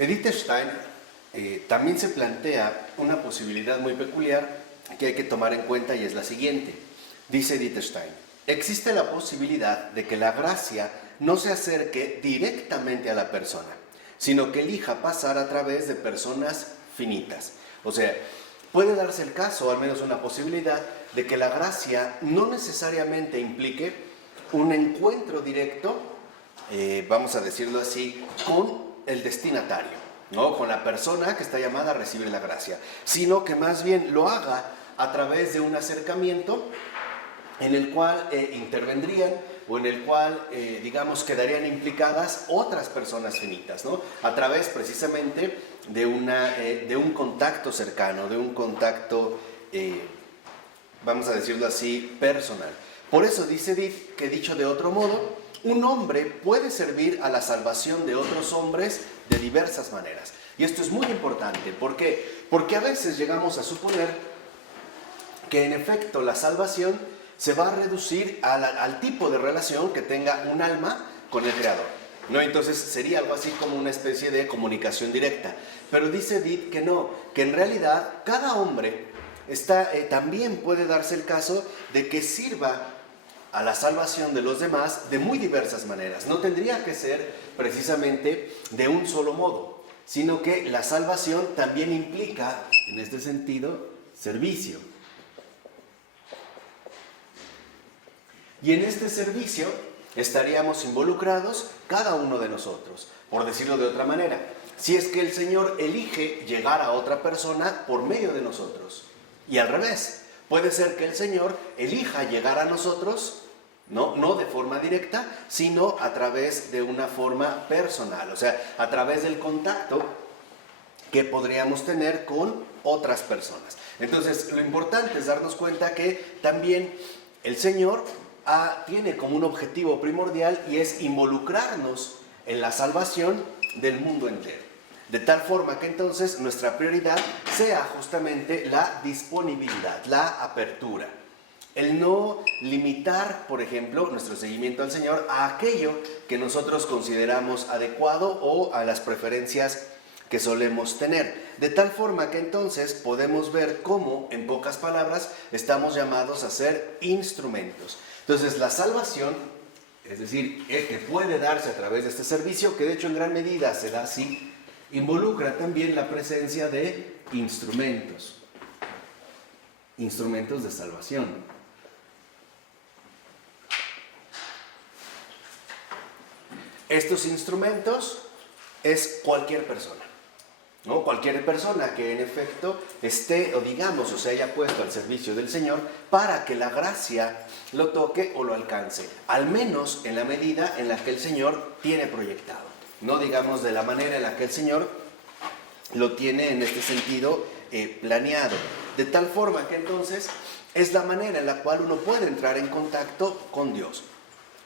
Edith Stein también se plantea una posibilidad muy peculiar que hay que tomar en cuenta y es la siguiente. Dice Edith Stein, existe la posibilidad de que la gracia no se acerque directamente a la persona, sino que elija pasar a través de personas finitas. O sea, puede darse el caso, al menos una posibilidad, de que la gracia no necesariamente implique un encuentro directo, vamos a decirlo así, con el destinatario, ¿no? Con la persona que está llamada a recibir la gracia, sino que más bien lo haga a través de un acercamiento en el cual intervendrían o en el cual, digamos, quedarían implicadas otras personas finitas, ¿no? A través precisamente de un contacto cercano, de un contacto, vamos a decirlo así, personal. Por eso dice Edith que, dicho de otro modo, un hombre puede servir a la salvación de otros hombres de diversas maneras. Y esto es muy importante. ¿Por qué? Porque a veces llegamos a suponer que en efecto la salvación se va a reducir al tipo de relación que tenga un alma con el Creador, ¿no? Entonces sería algo así como una especie de comunicación directa. Pero dice Edith que no, que en realidad cada hombre también puede darse el caso de que sirva a la salvación de los demás de muy diversas maneras. No tendría que ser precisamente de un solo modo, sino que la salvación también implica, en este sentido, servicio. Y en este servicio estaríamos involucrados cada uno de nosotros, por decirlo de otra manera. Si es que el Señor elige llegar a otra persona por medio de nosotros. Y al revés, puede ser que el Señor elija llegar a nosotros, no de forma directa, sino a través de una forma personal, o sea, a través del contacto que podríamos tener con otras personas. Entonces, lo importante es darnos cuenta que también el Señor tiene como un objetivo primordial y es involucrarnos en la salvación del mundo entero. De tal forma que entonces nuestra prioridad sea justamente la disponibilidad, la apertura. El no limitar, por ejemplo, nuestro seguimiento al Señor a aquello que nosotros consideramos adecuado o a las preferencias que solemos tener. De tal forma que entonces podemos ver cómo, en pocas palabras, estamos llamados a ser instrumentos. Entonces, la salvación, es decir, que puede darse a través de este servicio, que de hecho en gran medida se da así, involucra también la presencia de instrumentos de salvación. Estos instrumentos es cualquier persona, ¿no? Cualquier persona que en efecto esté o digamos o se haya puesto al servicio del Señor para que la gracia lo toque o lo alcance, al menos en la medida en la que el Señor tiene proyectado, no digamos de la manera en la que el Señor lo tiene en este sentido planeado, de tal forma que entonces es la manera en la cual uno puede entrar en contacto con Dios.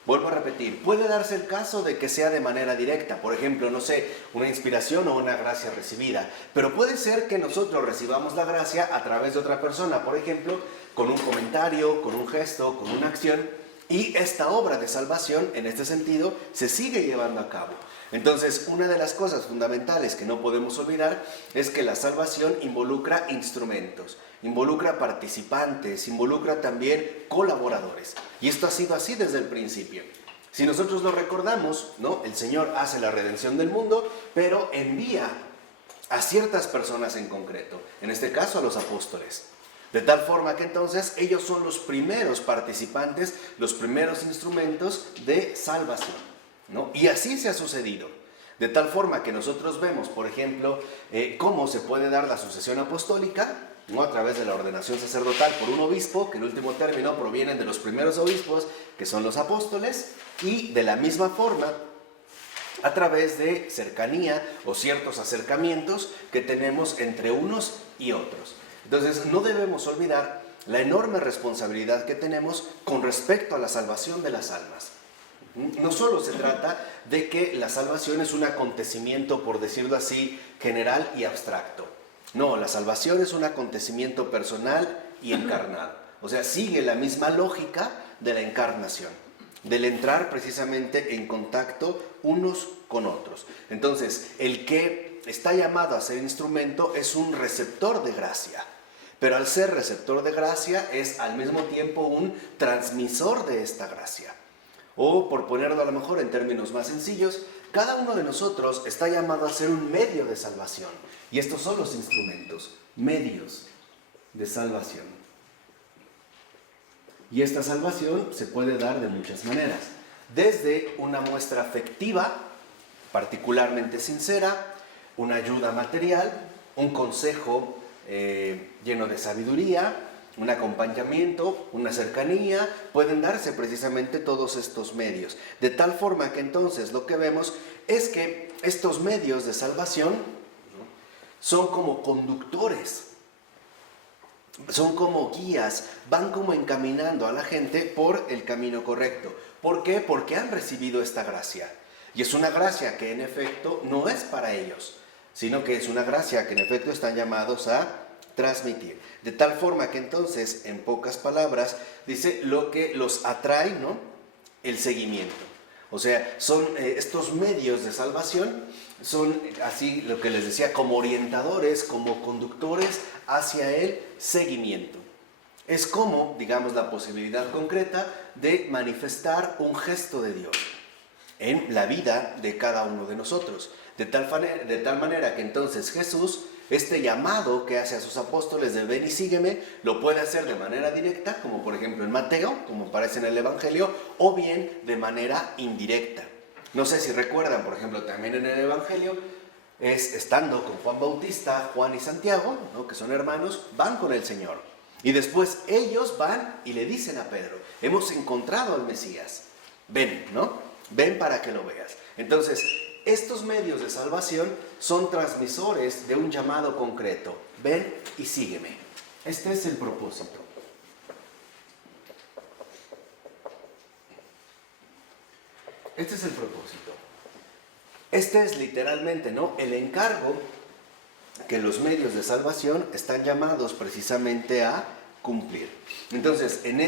Vuelvo a repetir, puede darse el caso de que sea de manera directa, por ejemplo, no sé, una inspiración o una gracia recibida, pero puede ser que nosotros recibamos la gracia a través de otra persona, por ejemplo, con un comentario, con un gesto, con una acción, y esta obra de salvación, en este sentido, se sigue llevando a cabo. Entonces, una de las cosas fundamentales que no podemos olvidar es que la salvación involucra instrumentos, involucra participantes, involucra también colaboradores. Y esto ha sido así desde el principio. Si nosotros lo recordamos, ¿no? El Señor hace la redención del mundo, pero envía a ciertas personas en concreto, en este caso a los apóstoles. De tal forma que entonces ellos son los primeros participantes, los primeros instrumentos de salvación, ¿no? Y así se ha sucedido. De tal forma que nosotros vemos, por ejemplo, cómo se puede dar la sucesión apostólica, ¿no? A través de la ordenación sacerdotal por un obispo, que en último término provienen de los primeros obispos, que son los apóstoles, y de la misma forma a través de cercanía o ciertos acercamientos que tenemos entre unos y otros. Entonces no debemos olvidar la enorme responsabilidad que tenemos con respecto a la salvación de las almas. No solo se trata de que la salvación es un acontecimiento, por decirlo así, general y abstracto. No, la salvación es un acontecimiento personal y encarnado. O sea, sigue la misma lógica de la encarnación, del entrar precisamente en contacto unos con otros. Entonces, el que está llamado a ser instrumento es un receptor de gracia. Pero al ser receptor de gracia es al mismo tiempo un transmisor de esta gracia. O por ponerlo a lo mejor en términos más sencillos, cada uno de nosotros está llamado a ser un medio de salvación. Y estos son los instrumentos, medios de salvación. Y esta salvación se puede dar de muchas maneras. Desde una muestra afectiva, particularmente sincera, una ayuda material, un consejo lleno de sabiduría, un acompañamiento, una cercanía, pueden darse precisamente todos estos medios. De tal forma que entonces lo que vemos es que estos medios de salvación, ¿no?, son como conductores, son como guías, van como encaminando a la gente por el camino correcto. ¿Por qué? Porque han recibido esta gracia. Y es una gracia que en efecto no es para ellos, sino que es una gracia que en efecto están llamados a transmitir. De tal forma que entonces, en pocas palabras, dice lo que los atrae, ¿no?, el seguimiento. O sea, son estos medios de salvación, son así lo que les decía, como orientadores, como conductores hacia el seguimiento. Es como, digamos, la posibilidad concreta de manifestar un gesto de Dios en la vida de cada uno de nosotros. De tal manera que entonces Jesús, este llamado que hace a sus apóstoles de ven y sígueme, lo puede hacer de manera directa, como por ejemplo en Mateo, como aparece en el Evangelio, o bien de manera indirecta. No sé si recuerdan, por ejemplo, también en el Evangelio, es estando con Juan Bautista, Juan y Santiago, ¿no?, que son hermanos, van con el Señor. Y después ellos van y le dicen a Pedro, hemos encontrado al Mesías, ven, ¿no? Ven para que lo veas. Entonces, estos medios de salvación son transmisores de un llamado concreto. Ven y sígueme. Este es el propósito. Este es el propósito. Este es literalmente, ¿no?, el encargo que los medios de salvación están llamados precisamente a cumplir. Entonces, en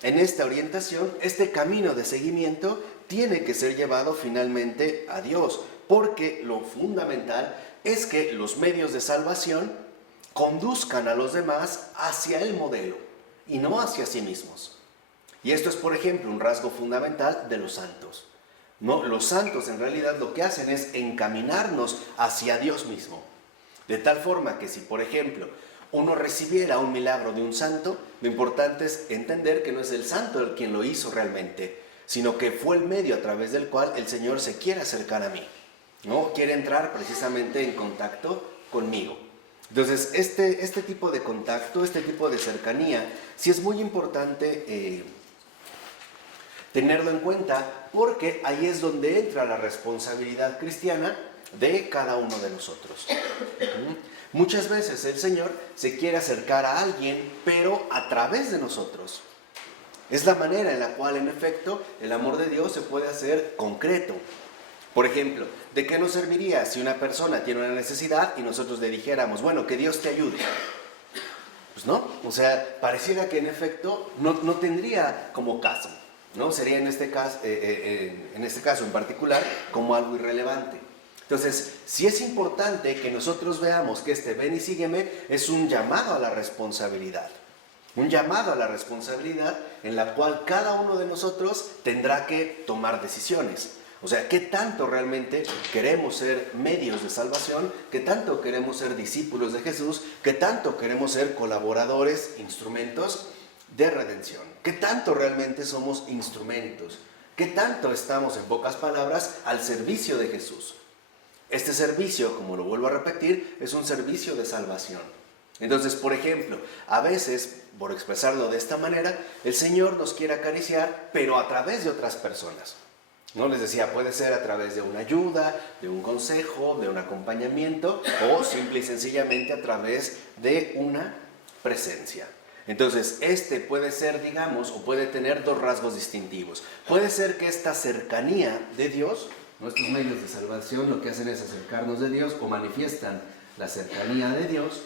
en esta orientación, este camino de seguimiento tiene que ser llevado finalmente a Dios, porque lo fundamental es que los medios de salvación conduzcan a los demás hacia el modelo y no hacia sí mismos. Y esto es, por ejemplo, un rasgo fundamental de los santos, ¿no? Los santos en realidad lo que hacen es encaminarnos hacia Dios mismo. De tal forma que si, por ejemplo, uno recibiera un milagro de un santo, lo importante es entender que no es el santo el quien lo hizo realmente, sino que fue el medio a través del cual el Señor se quiere acercar a mí, ¿no? Quiere entrar precisamente en contacto conmigo. Entonces, este tipo de contacto, este tipo de cercanía, sí es muy importante tenerlo en cuenta, porque ahí es donde entra la responsabilidad cristiana de cada uno de nosotros. Muchas veces el Señor se quiere acercar a alguien, pero a través de nosotros. Es la manera en la cual, en efecto, el amor de Dios se puede hacer concreto. Por ejemplo, ¿de qué nos serviría si una persona tiene una necesidad y nosotros le dijéramos, bueno, que Dios te ayude? Pues no, o sea, pareciera que en efecto no tendría como caso, ¿no? Sería en este caso en particular como algo irrelevante. Entonces, sí es importante que nosotros veamos que este ven y sígueme es un llamado a la responsabilidad. Un llamado a la responsabilidad en la cual cada uno de nosotros tendrá que tomar decisiones. O sea, ¿qué tanto realmente queremos ser medios de salvación? ¿Qué tanto queremos ser discípulos de Jesús? ¿Qué tanto queremos ser colaboradores, instrumentos de redención? ¿Qué tanto realmente somos instrumentos? ¿Qué tanto estamos, en pocas palabras, al servicio de Jesús? Este servicio, como lo vuelvo a repetir, es un servicio de salvación. Entonces, por ejemplo, a veces, por expresarlo de esta manera, el Señor nos quiere acariciar, pero a través de otras personas. ¿No? Les decía, puede ser a través de una ayuda, de un consejo, de un acompañamiento, o simple y sencillamente a través de una presencia. Entonces, este puede ser, digamos, o puede tener dos rasgos distintivos. Puede ser que esta cercanía de Dios, nuestros medios de salvación lo que hacen es acercarnos de Dios o manifiestan la cercanía de Dios.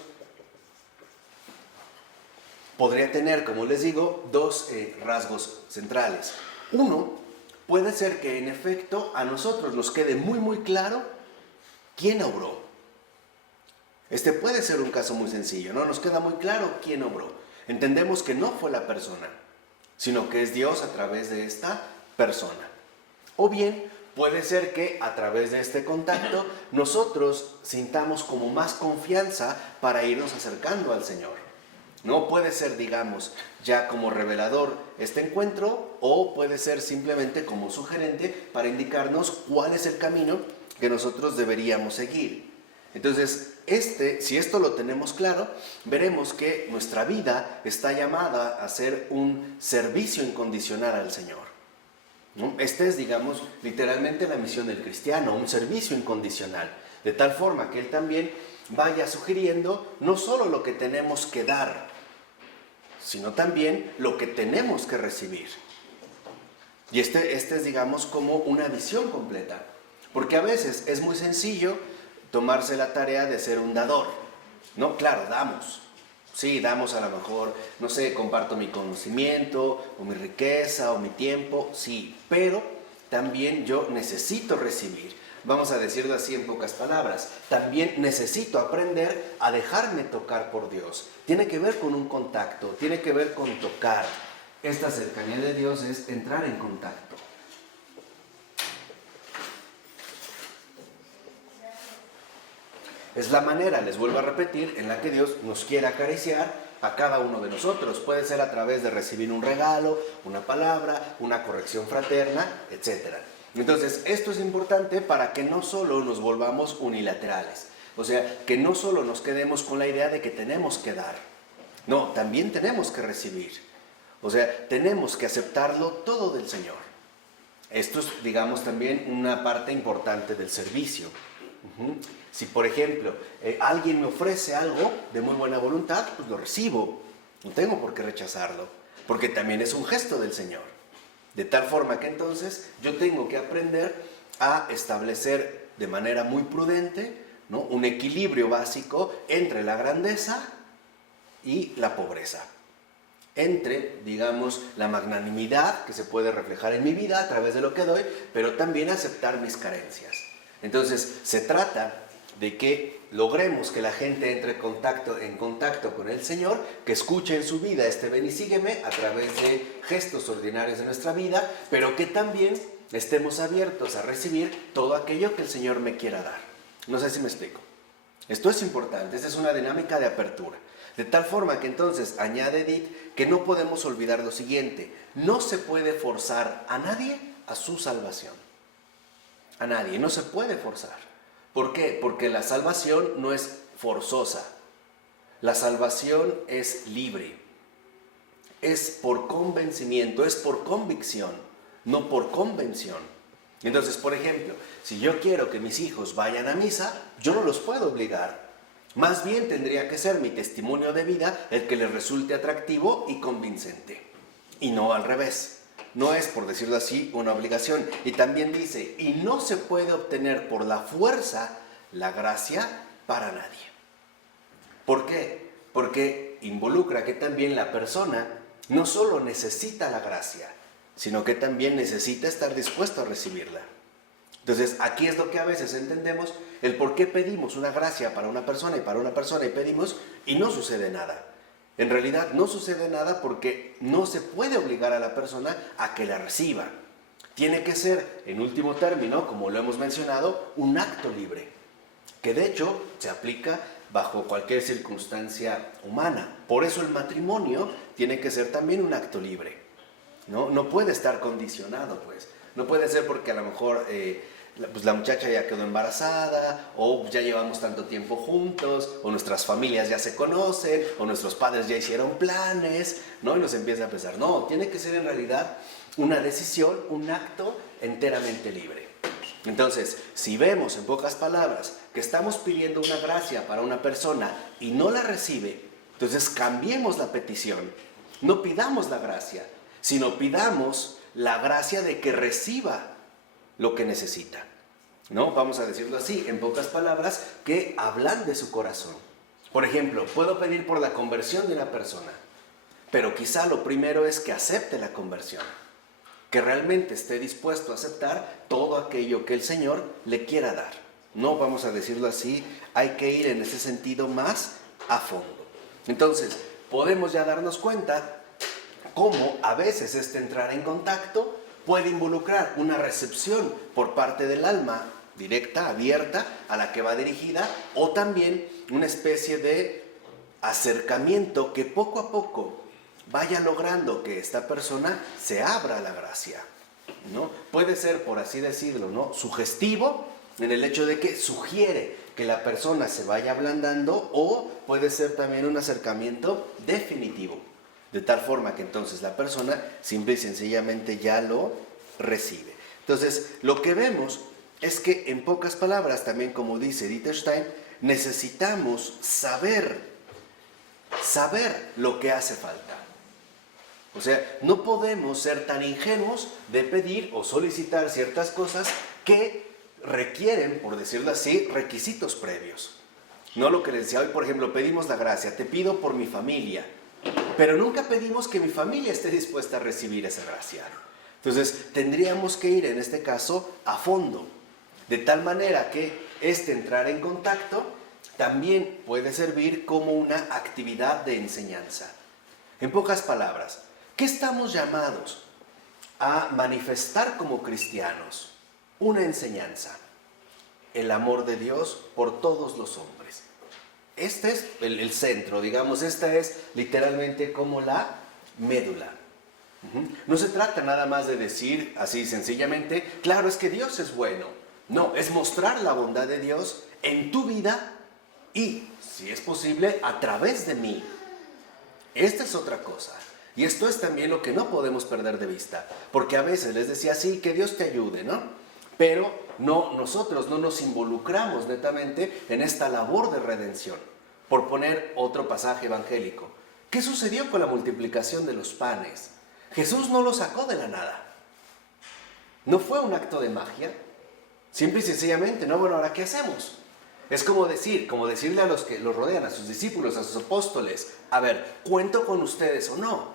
Podría tener, como les digo, dos rasgos centrales. Uno puede ser que en efecto a nosotros nos quede muy muy claro quién obró. Este puede ser un caso muy sencillo, ¿no? Nos queda muy claro quién obró. Entendemos que no fue la persona, sino que es Dios a través de esta persona. O bien, puede ser que a través de este contacto nosotros sintamos como más confianza para irnos acercando al Señor. No puede ser, digamos, ya como revelador este encuentro, o puede ser simplemente como sugerente para indicarnos cuál es el camino que nosotros deberíamos seguir. Entonces, si esto lo tenemos claro, veremos que nuestra vida está llamada a ser un servicio incondicional al Señor, ¿no? Esta es, digamos, literalmente la misión del cristiano, un servicio incondicional, de tal forma que Él también vaya sugiriendo no solo lo que tenemos que dar, sino también lo que tenemos que recibir. Y este es, digamos, como una visión completa, porque a veces es muy sencillo tomarse la tarea de ser un dador, ¿no? Claro, damos. Sí, damos a lo mejor, no sé, comparto mi conocimiento, o mi riqueza, o mi tiempo, sí, pero también yo necesito recibir. Vamos a decirlo así en pocas palabras. También necesito aprender a dejarme tocar por Dios. Tiene que ver con un contacto, tiene que ver con tocar. Esta cercanía de Dios es entrar en contacto. Es la manera, les vuelvo a repetir, en la que Dios nos quiere acariciar a cada uno de nosotros. Puede ser a través de recibir un regalo, una palabra, una corrección fraterna, etc. Entonces, esto es importante para que no solo nos volvamos unilaterales. O sea, que no solo nos quedemos con la idea de que tenemos que dar. No, también tenemos que recibir. O sea, tenemos que aceptarlo todo del Señor. Esto es, digamos, también una parte importante del servicio. Si, por ejemplo, alguien me ofrece algo de muy buena voluntad, pues lo recibo. No tengo por qué rechazarlo, porque también es un gesto del Señor. De tal forma que entonces yo tengo que aprender a establecer de manera muy prudente, ¿no?, un equilibrio básico entre la grandeza y la pobreza. Entre, digamos, la magnanimidad que se puede reflejar en mi vida a través de lo que doy, pero también aceptar mis carencias. Entonces, se trata de que logremos que la gente entre en contacto con el Señor, que escuche en su vida este ven y sígueme a través de gestos ordinarios de nuestra vida, pero que también estemos abiertos a recibir todo aquello que el Señor me quiera dar. No sé si me explico. Esto es importante, esta es una dinámica de apertura. De tal forma que entonces, añade Edith, que no podemos olvidar lo siguiente: no se puede forzar a nadie a su salvación. A nadie, no se puede forzar. ¿Por qué? Porque la salvación no es forzosa. La salvación es libre. Es por convencimiento, es por convicción, no por convención. Entonces, por ejemplo, si yo quiero que mis hijos vayan a misa, yo no los puedo obligar. Más bien tendría que ser mi testimonio de vida el que les resulte atractivo y convincente. Y no al revés. No es, por decirlo así, una obligación. Y también dice, y no se puede obtener por la fuerza la gracia para nadie. ¿Por qué? Porque involucra que también la persona no solo necesita la gracia, sino que también necesita estar dispuesto a recibirla. Entonces, aquí es lo que a veces entendemos, el por qué pedimos una gracia para una persona y pedimos y no sucede nada. En realidad no sucede nada porque no se puede obligar a la persona a que la reciba. Tiene que ser, en último término, como lo hemos mencionado, un acto libre, que de hecho se aplica bajo cualquier circunstancia humana. Por eso el matrimonio tiene que ser también un acto libre. No puede estar condicionado, pues. No puede ser porque a lo mejor la muchacha ya quedó embarazada, o ya llevamos tanto tiempo juntos, o nuestras familias ya se conocen, o nuestros padres ya hicieron planes, ¿no? Y nos empieza a pensar, no, tiene que ser en realidad una decisión, un acto enteramente libre. Entonces, si vemos en pocas palabras que estamos pidiendo una gracia para una persona y no la recibe, entonces cambiemos la petición. No pidamos la gracia, sino pidamos la gracia de que reciba lo que necesita, ¿no? Vamos a decirlo así, en pocas palabras, que hablan de su corazón. Por ejemplo, puedo pedir por la conversión de una persona, pero quizá lo primero es que acepte la conversión. que realmente esté dispuesto a aceptar todo aquello que el Señor le quiera dar. No vamos a decirlo así, hay que ir en ese sentido más a fondo. Entonces, podemos ya darnos cuenta cómo a veces este entrar en contacto puede involucrar una recepción por parte del alma directa, abierta, a la que va dirigida, o también una especie de acercamiento que poco a poco vaya logrando que esta persona se abra a la gracia, ¿no? Puede ser, por así decirlo, ¿no?, sugestivo, en el hecho de que sugiere que la persona se vaya ablandando, o puede ser también un acercamiento definitivo, de tal forma que entonces la persona simple y sencillamente ya lo recibe. Entonces, lo que vemos es que, en pocas palabras, también como dice Dieter Stein, necesitamos saber lo que hace falta. O sea, no podemos ser tan ingenuos de pedir o solicitar ciertas cosas que requieren, por decirlo así, requisitos previos. No lo que les decía hoy, por ejemplo, pedimos la gracia, te pido por mi familia, pero nunca pedimos que mi familia esté dispuesta a recibir esa gracia. Entonces, tendríamos que ir en este caso a fondo, de tal manera que este entrar en contacto también puede servir como una actividad de enseñanza. En pocas palabras, ¿qué estamos llamados a manifestar como cristianos? Una enseñanza, el amor de Dios por todos los hombres. Este es el centro, digamos, esta es literalmente como la médula. No se trata nada más de decir así sencillamente, claro, es que Dios es bueno. No, es mostrar la bondad de Dios en tu vida y, si es posible, a través de mí. Esta es otra cosa. Y esto es también lo que no podemos perder de vista. Porque a veces les decía, sí, que Dios te ayude, ¿no? Pero nosotros no nos involucramos netamente en esta labor de redención. Por poner otro pasaje evangélico. ¿Qué sucedió con la multiplicación de los panes? Jesús no lo sacó de la nada. No fue un acto de magia. Simple y sencillamente, ¿no? Bueno, ¿ahora qué hacemos? Es como decirle a los que los rodean, a sus discípulos, a sus apóstoles, a ver, ¿cuento con ustedes o no?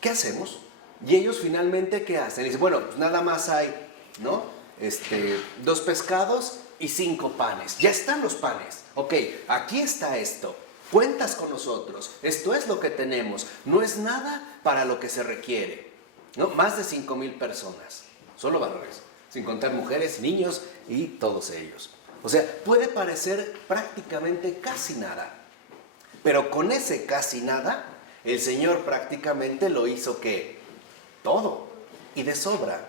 ¿Qué hacemos? Y ellos finalmente, ¿qué hacen? Dicen, bueno, pues nada más hay, ¿no? 2 pescados y 5 panes. Ya están los panes. Ok, aquí está esto. Cuentas con nosotros. Esto es lo que tenemos. No es nada para lo que se requiere, ¿no? Más de 5,000 personas. Solo varones. Sin contar mujeres, niños y todos ellos. O sea, puede parecer prácticamente casi nada. Pero con ese casi nada, el Señor prácticamente lo hizo ¿qué? Todo. Y de sobra.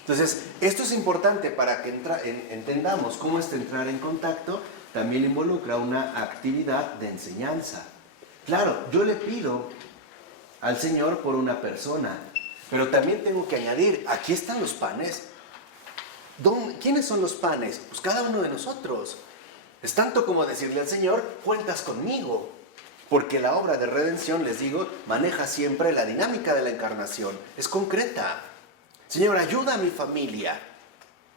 Entonces, esto es importante para que entendamos cómo este entrar en contacto también involucra una actividad de enseñanza. Claro, yo le pido al Señor por una persona, pero también tengo que añadir, aquí están los panes. ¿Quiénes son los panes? Pues cada uno de nosotros. Es tanto como decirle al Señor, cuentas conmigo. Porque la obra de redención, les digo, maneja siempre la dinámica de la encarnación. Es concreta. Señor, ayuda a mi familia.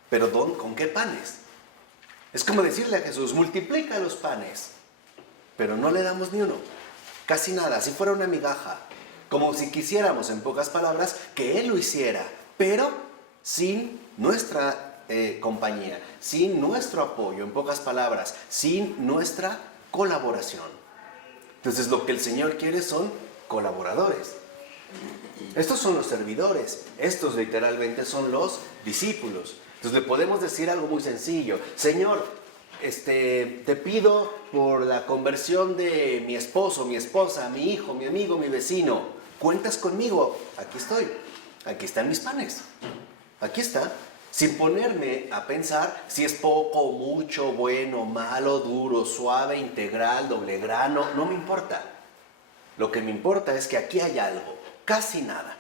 Pero ¿con qué panes? Es como decirle a Jesús, multiplica los panes. Pero no le damos ni uno. Casi nada, si fuera una migaja. Como si quisiéramos, en pocas palabras, que Él lo hiciera. Pero sin nuestra compañía, sin nuestro apoyo, en pocas palabras, sin nuestra colaboración. Entonces lo que el Señor quiere son colaboradores. Estos son los servidores, estos literalmente son los discípulos. Entonces le podemos decir algo muy sencillo. Señor, te pido por la conversión de mi esposo, mi esposa, mi hijo, mi amigo, mi vecino. ¿Cuentas conmigo? Aquí estoy. Aquí están mis panes. Aquí está. Sin ponerme a pensar si es poco, mucho, bueno, malo, duro, suave, integral, doble grano. No me importa. Lo que me importa es que aquí hay algo. Casi nada.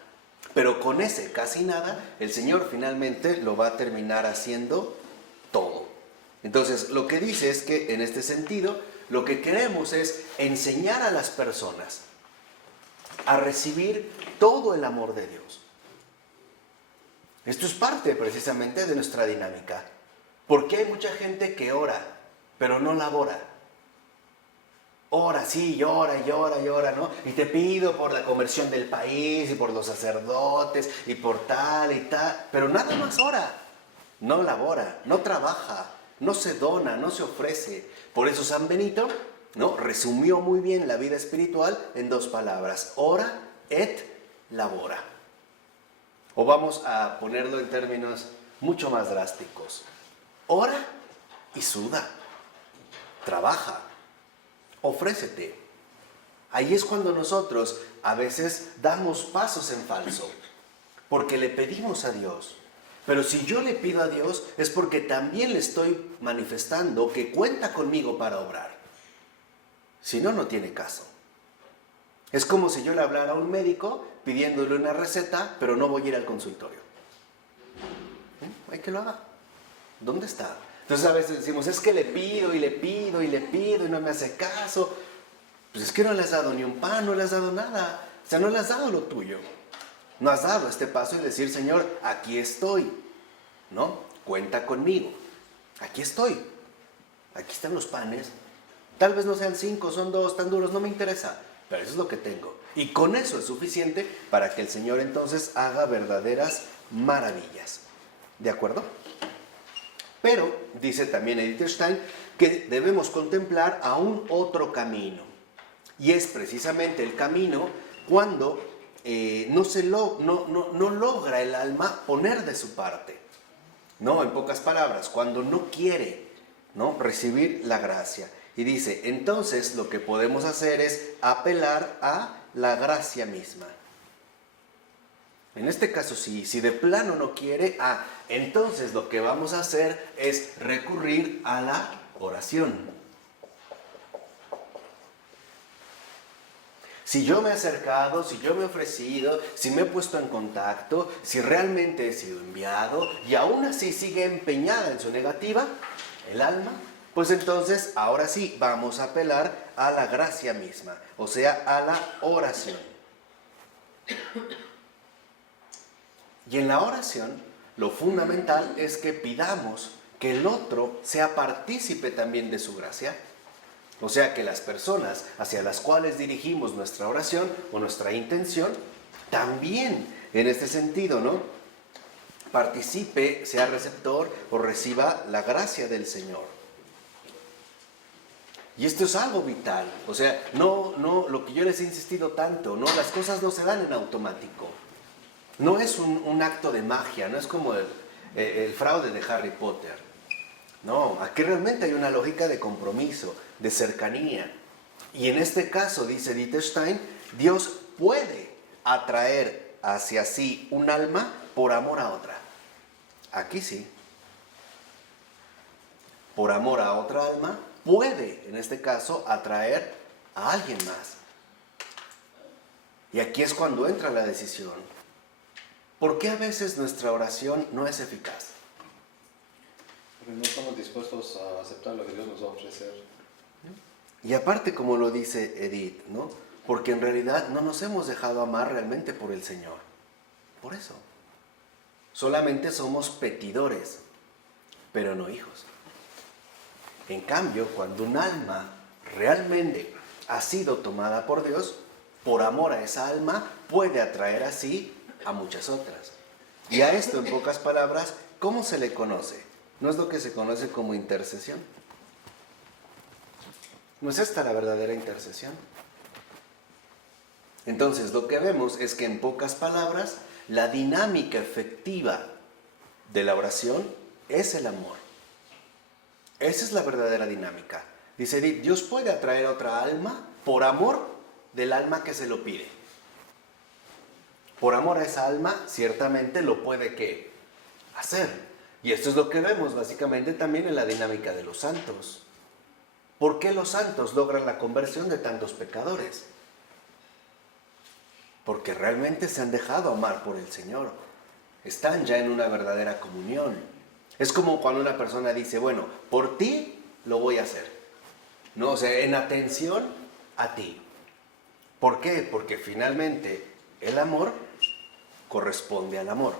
Pero con ese casi nada, el Señor finalmente lo va a terminar haciendo todo. Entonces, lo que dice es que en este sentido, lo que queremos es enseñar a las personas a recibir todo el amor de Dios. Esto es parte precisamente de nuestra dinámica. Porque hay mucha gente que ora, pero no labora. ora, sí, llora, llora, llora, ¿no? Y te pido por la conversión del país y por los sacerdotes y por tal y tal, pero nada más ora. No labora, no trabaja, no se dona, no se ofrece. Por eso San Benito, ¿no?, resumió muy bien la vida espiritual en 2 palabras: ora et labora. O vamos a ponerlo en términos mucho más drásticos: ora y suda, trabaja, ofrécete. Ahí es cuando nosotros a veces damos pasos en falso, porque le pedimos a Dios. Pero si yo le pido a Dios es porque también le estoy manifestando que cuenta conmigo para obrar. Si no, no tiene caso. Es como si yo le hablara a un médico pidiéndole una receta, pero no voy a ir al consultorio. Hay que lo haga. ¿Dónde está? Entonces a veces decimos, es que le pido y le pido y le pido y no me hace caso. Pues es que no le has dado ni un pan, no le has dado nada. O sea, no le has dado lo tuyo. No has dado este paso y decir, Señor, aquí estoy, ¿no? Cuenta conmigo. Aquí estoy. Aquí están los panes. Tal vez no sean 5, son 2, tan duros, no me interesa. Pero eso es lo que tengo. Y con eso es suficiente para que el Señor entonces haga verdaderas maravillas. ¿De acuerdo? Pero, dice también Edith Stein, que debemos contemplar aún otro camino. Y es precisamente el camino cuando no logra el alma poner de su parte. No, en pocas palabras, cuando no quiere, ¿no?, recibir la gracia. Y dice, entonces lo que podemos hacer es apelar a la gracia misma. En este caso sí, si de plano no quiere, entonces lo que vamos a hacer es recurrir a la oración. Si yo me he acercado, si yo me he ofrecido, si me he puesto en contacto, si realmente he sido enviado y aún así sigue empeñada en su negativa, el alma, pues entonces ahora sí vamos a apelar a la gracia misma, o sea, a la oración. Y en la oración, lo fundamental es que pidamos que el otro sea partícipe también de su gracia. O sea, que las personas hacia las cuales dirigimos nuestra oración o nuestra intención, también en este sentido, ¿no?, participe, sea receptor o reciba la gracia del Señor. Y esto es algo vital. O sea, no, lo que yo les he insistido tanto, ¿no?, las cosas no se dan en automático. No es un acto de magia, no es como el fraude de Harry Potter. No, aquí realmente hay una lógica de compromiso, de cercanía. Y en este caso, dice Edith Stein, Dios puede atraer hacia sí un alma por amor a otra. Aquí sí. Por amor a otra alma, puede, en este caso, atraer a alguien más. Y aquí es cuando entra la decisión. ¿Por qué a veces nuestra oración no es eficaz? Porque no estamos dispuestos a aceptar lo que Dios nos va a ofrecer. Y aparte, como lo dice Edith, ¿no?, porque en realidad no nos hemos dejado amar realmente por el Señor. Por eso. Solamente somos petidores, pero no hijos. En cambio, cuando un alma realmente ha sido tomada por Dios, por amor a esa alma, puede atraer así a muchas otras. Y a esto, en pocas palabras, ¿cómo se le conoce? ¿No es lo que se conoce como intercesión? ¿No es esta la verdadera intercesión? Entonces, lo que vemos es que, en pocas palabras, la dinámica efectiva de la oración es el amor. Esa es la verdadera dinámica. Dice Edith, Dios puede atraer a otra alma por amor del alma que se lo pide. Por amor a esa alma, ciertamente lo puede ¿qué? Hacer. Y esto es lo que vemos básicamente también en la dinámica de los santos. ¿Por qué los santos logran la conversión de tantos pecadores? Porque realmente se han dejado amar por el Señor. Están ya en una verdadera comunión. Es como cuando una persona dice, bueno, por ti lo voy a hacer. ¿No? O sea, en atención a ti. ¿Por qué? Porque finalmente el amor corresponde al amor.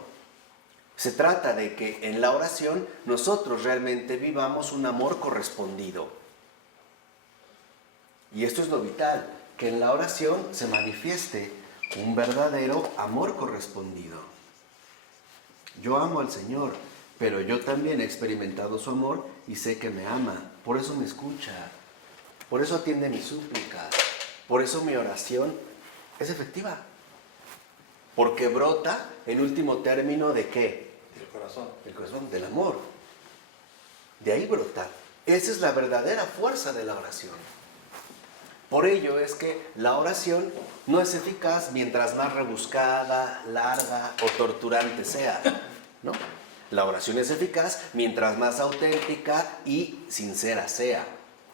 Se trata de que en la oración nosotros realmente vivamos un amor correspondido. Y esto es lo vital, que en la oración se manifieste un verdadero amor correspondido. Yo amo al Señor, pero yo también he experimentado su amor y sé que me ama. Por eso me escucha, por eso atiende mis súplicas, por eso mi oración es efectiva. Porque brota, en último término, ¿de qué? El corazón. El corazón, del amor. De ahí brota. Esa es la verdadera fuerza de la oración. Por ello es que la oración no es eficaz mientras más rebuscada, larga o torturante sea, ¿no? La oración es eficaz mientras más auténtica y sincera sea.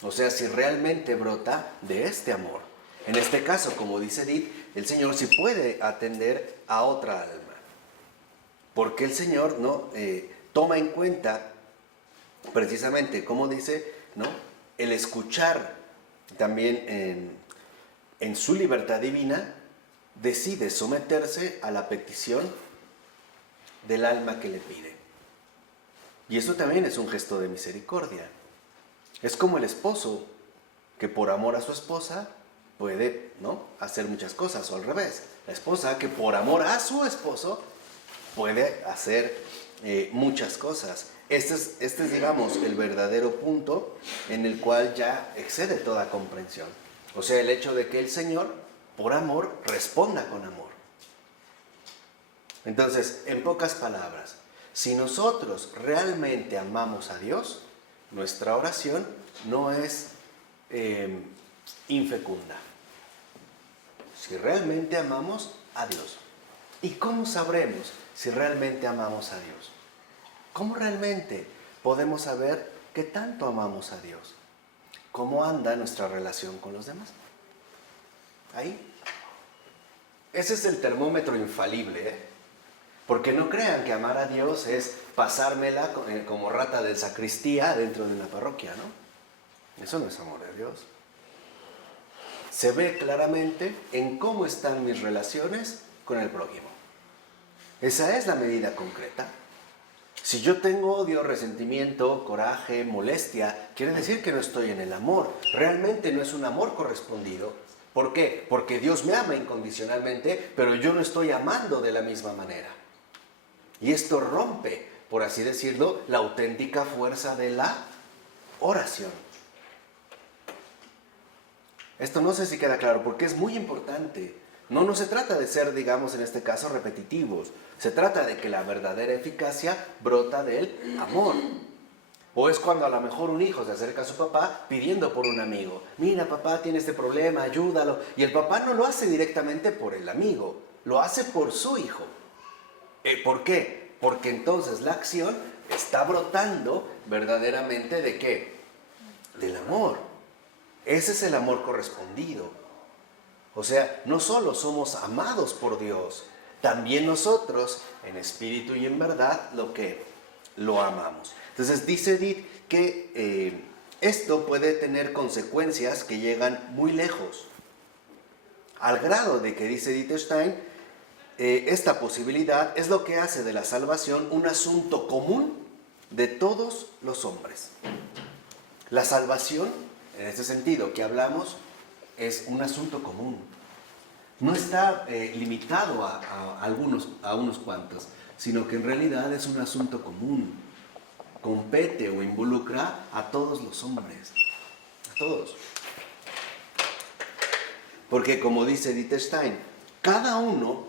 O sea, si realmente brota de este amor. En este caso, como dice Edith, el Señor sí puede atender a otra alma. Porque el Señor no toma en cuenta precisamente, como dice, ¿no? El escuchar también en su libertad divina, decide someterse a la petición del alma que le pide. Y eso también es un gesto de misericordia. Es como el esposo que por amor a su esposa puede, ¿no?, hacer muchas cosas, o al revés. La esposa que por amor a su esposo puede hacer muchas cosas. Este es, digamos, el verdadero punto en el cual ya excede toda comprensión. O sea, el hecho de que el Señor, por amor, responda con amor. Entonces, en pocas palabras, si nosotros realmente amamos a Dios, nuestra oración no es infecunda. Si realmente amamos a Dios. ¿Y cómo sabremos si realmente amamos a Dios? ¿Cómo realmente podemos saber qué tanto amamos a Dios? ¿Cómo anda nuestra relación con los demás? Ahí. Ese es el termómetro infalible, ¿eh? Porque no crean que amar a Dios es pasármela como rata de sacristía dentro de una parroquia, ¿no? Eso no es amor a Dios. Se ve claramente en cómo están mis relaciones con el prójimo. Esa es la medida concreta. Si yo tengo odio, resentimiento, coraje, molestia, quiere decir que no estoy en el amor. Realmente no es un amor correspondido. ¿Por qué? Porque Dios me ama incondicionalmente, pero yo no estoy amando de la misma manera. Y esto rompe, por así decirlo, la auténtica fuerza de la oración. Esto no sé si queda claro, porque es muy importante. No se trata de ser, digamos, en este caso, repetitivos. Se trata de que la verdadera eficacia brota del amor. O es cuando a lo mejor un hijo se acerca a su papá pidiendo por un amigo. Mira, papá tiene este problema, ayúdalo. Y el papá no lo hace directamente por el amigo, lo hace por su hijo. ¿Por qué? Porque entonces la acción está brotando verdaderamente ¿de qué? Del amor. Ese es el amor correspondido. O sea, no solo somos amados por Dios, también nosotros, en espíritu y en verdad, lo amamos. Entonces dice Edith que esto puede tener consecuencias que llegan muy lejos. Al grado de que, dice Edith Stein, esta posibilidad es lo que hace de la salvación un asunto común de todos los hombres. La salvación, en este sentido que hablamos, es un asunto común. No está limitado a unos cuantos, sino que en realidad es un asunto común. Compete o involucra a todos los hombres. A todos. Porque como dice Edith Stein, cada uno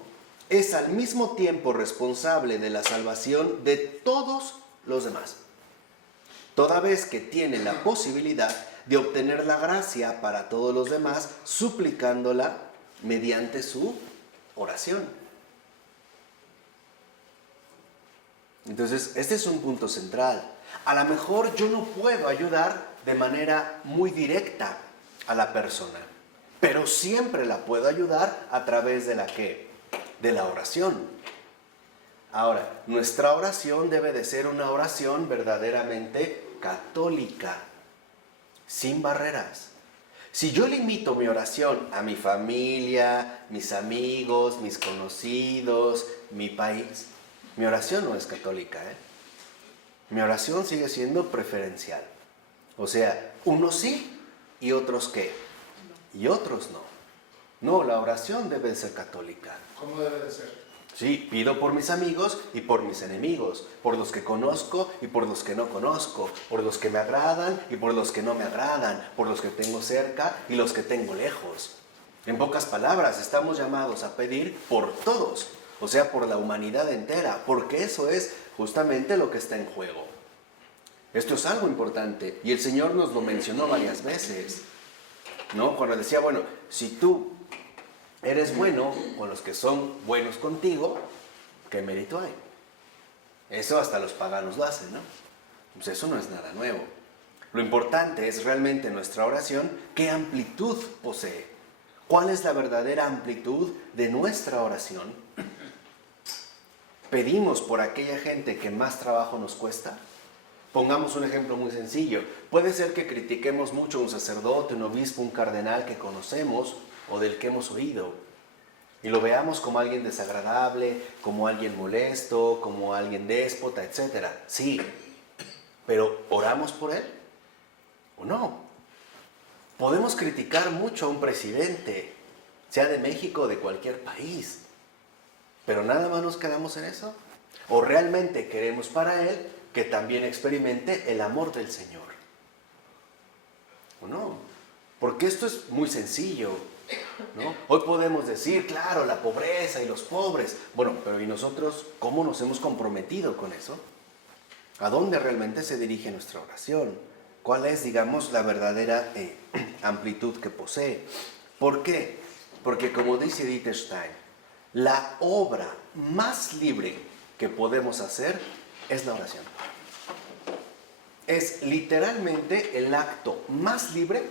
es al mismo tiempo responsable de la salvación de todos los demás, toda vez que tiene la posibilidad de obtener la gracia para todos los demás, suplicándola mediante su oración. Entonces, este es un punto central. A lo mejor yo no puedo ayudar de manera muy directa a la persona, pero siempre la puedo ayudar a través de la ¿qué? De la oración. Ahora, nuestra oración debe de ser una oración verdaderamente católica, sin barreras. Si yo limito mi oración a mi familia, mis amigos, mis conocidos, mi país, mi oración no es católica, ¿eh? Mi oración sigue siendo preferencial. O sea, unos sí y otros qué. y otros no. No, la oración debe ser católica. ¿Cómo debe de ser? Sí, pido por mis amigos y por mis enemigos, por los que conozco y por los que no conozco, por los que me agradan y por los que no me agradan, por los que tengo cerca y los que tengo lejos. En pocas palabras, estamos llamados a pedir por todos, o sea, por la humanidad entera, porque eso es justamente lo que está en juego. Esto es algo importante y el Señor nos lo mencionó varias veces, ¿no? Cuando decía, bueno, si tú eres bueno con los que son buenos contigo, ¿qué mérito hay? Eso hasta los paganos lo hacen, ¿no? Pues eso no es nada nuevo. Lo importante es realmente nuestra oración, ¿qué amplitud posee? ¿Cuál es la verdadera amplitud de nuestra oración? ¿Pedimos por aquella gente que más trabajo nos cuesta? Pongamos un ejemplo muy sencillo. Puede ser que critiquemos mucho a un sacerdote, un obispo, un cardenal que conocemos o del que hemos oído, y lo veamos como alguien desagradable, como alguien molesto, como alguien déspota, etc. Sí, pero ¿oramos por él o no? Podemos criticar mucho a un presidente, sea de México o de cualquier país, pero nada más nos quedamos en eso. ¿O realmente queremos para él que también experimente el amor del Señor? ¿O no? Porque esto es muy sencillo, ¿no? Hoy podemos decir, claro, la pobreza y los pobres. Bueno, pero ¿y nosotros cómo nos hemos comprometido con eso? ¿A dónde realmente se dirige nuestra oración? ¿Cuál es, digamos, la verdadera amplitud que posee? ¿Por qué? Porque como dice Edith Stein, la obra más libre que podemos hacer es la oración. Es literalmente el acto más libre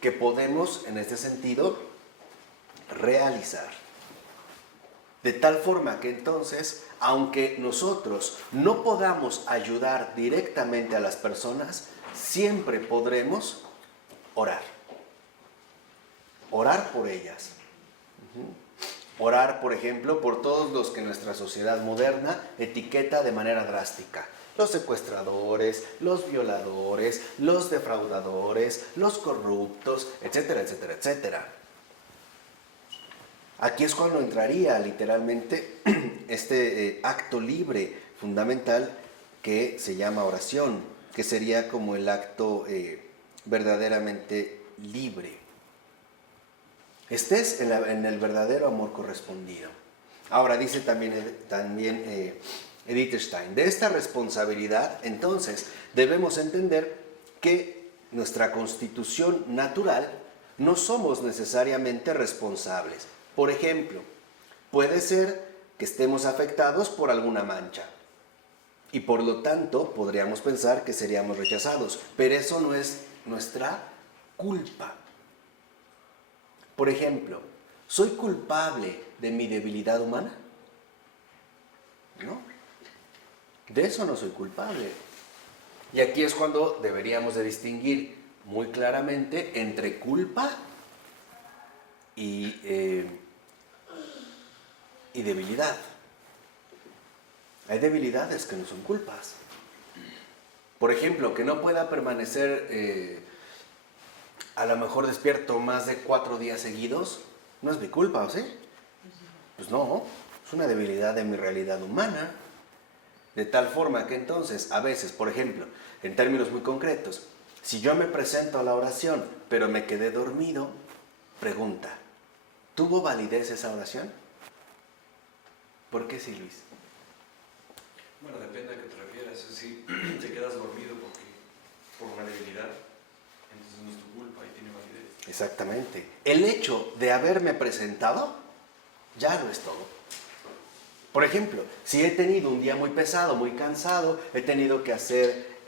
que podemos, en este sentido, realizar. De tal forma que entonces, aunque nosotros no podamos ayudar directamente a las personas, siempre podremos orar. Orar por ellas. Orar, por ejemplo, por todos los que nuestra sociedad moderna etiqueta de manera drástica. Los secuestradores, los violadores, los defraudadores, los corruptos, etcétera, etcétera, etcétera. Aquí es cuando entraría literalmente este acto libre fundamental que se llama oración, que sería como el acto verdaderamente libre. Estés en el verdadero amor correspondido. Ahora dice también Edith Stein, de esta responsabilidad entonces debemos entender que nuestra constitución natural no somos necesariamente responsables. Por ejemplo, puede ser que estemos afectados por alguna mancha y por lo tanto podríamos pensar que seríamos rechazados, pero eso no es nuestra culpa. Por ejemplo, ¿soy culpable de mi debilidad humana? No, de eso no soy culpable. Y aquí es cuando deberíamos de distinguir muy claramente entre culpa y debilidad. Hay debilidades que no son culpas. Por ejemplo, que no pueda permanecer a lo mejor despierto más de 4 días seguidos, no es mi culpa, ¿o sí? Pues no, es una debilidad de mi realidad humana. De tal forma que entonces, a veces, por ejemplo, en términos muy concretos, si yo me presento a la oración, pero me quedé dormido, pregunta, ¿tuvo validez esa oración? ¿Por qué sí, Luis? Bueno, depende a qué te refieras. Si te quedas dormido por una debilidad, entonces no es tu culpa y tiene validez. Exactamente. El hecho de haberme presentado ya lo es todo. Por ejemplo, si he tenido un día muy pesado, muy cansado, he tenido que hacer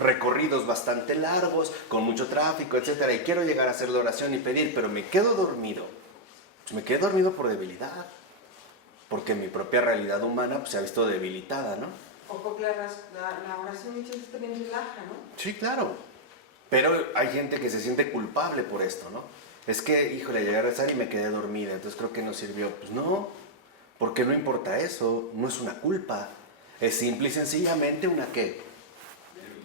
recorridos bastante largos, con mucho tráfico, etcétera, y quiero llegar a hacer la oración y pedir, pero me quedo dormido. Pues me quedo dormido por debilidad, porque mi propia realidad humana pues, se ha visto debilitada, ¿no? O porque la oración muchas veces también relaja, ¿no? Sí, claro. Pero hay gente que se siente culpable por esto, ¿no? Es que, híjole, llegué a rezar y me quedé dormida, entonces creo que no sirvió. Pues no, porque no importa eso, no es una culpa. Es simple y sencillamente una ¿qué?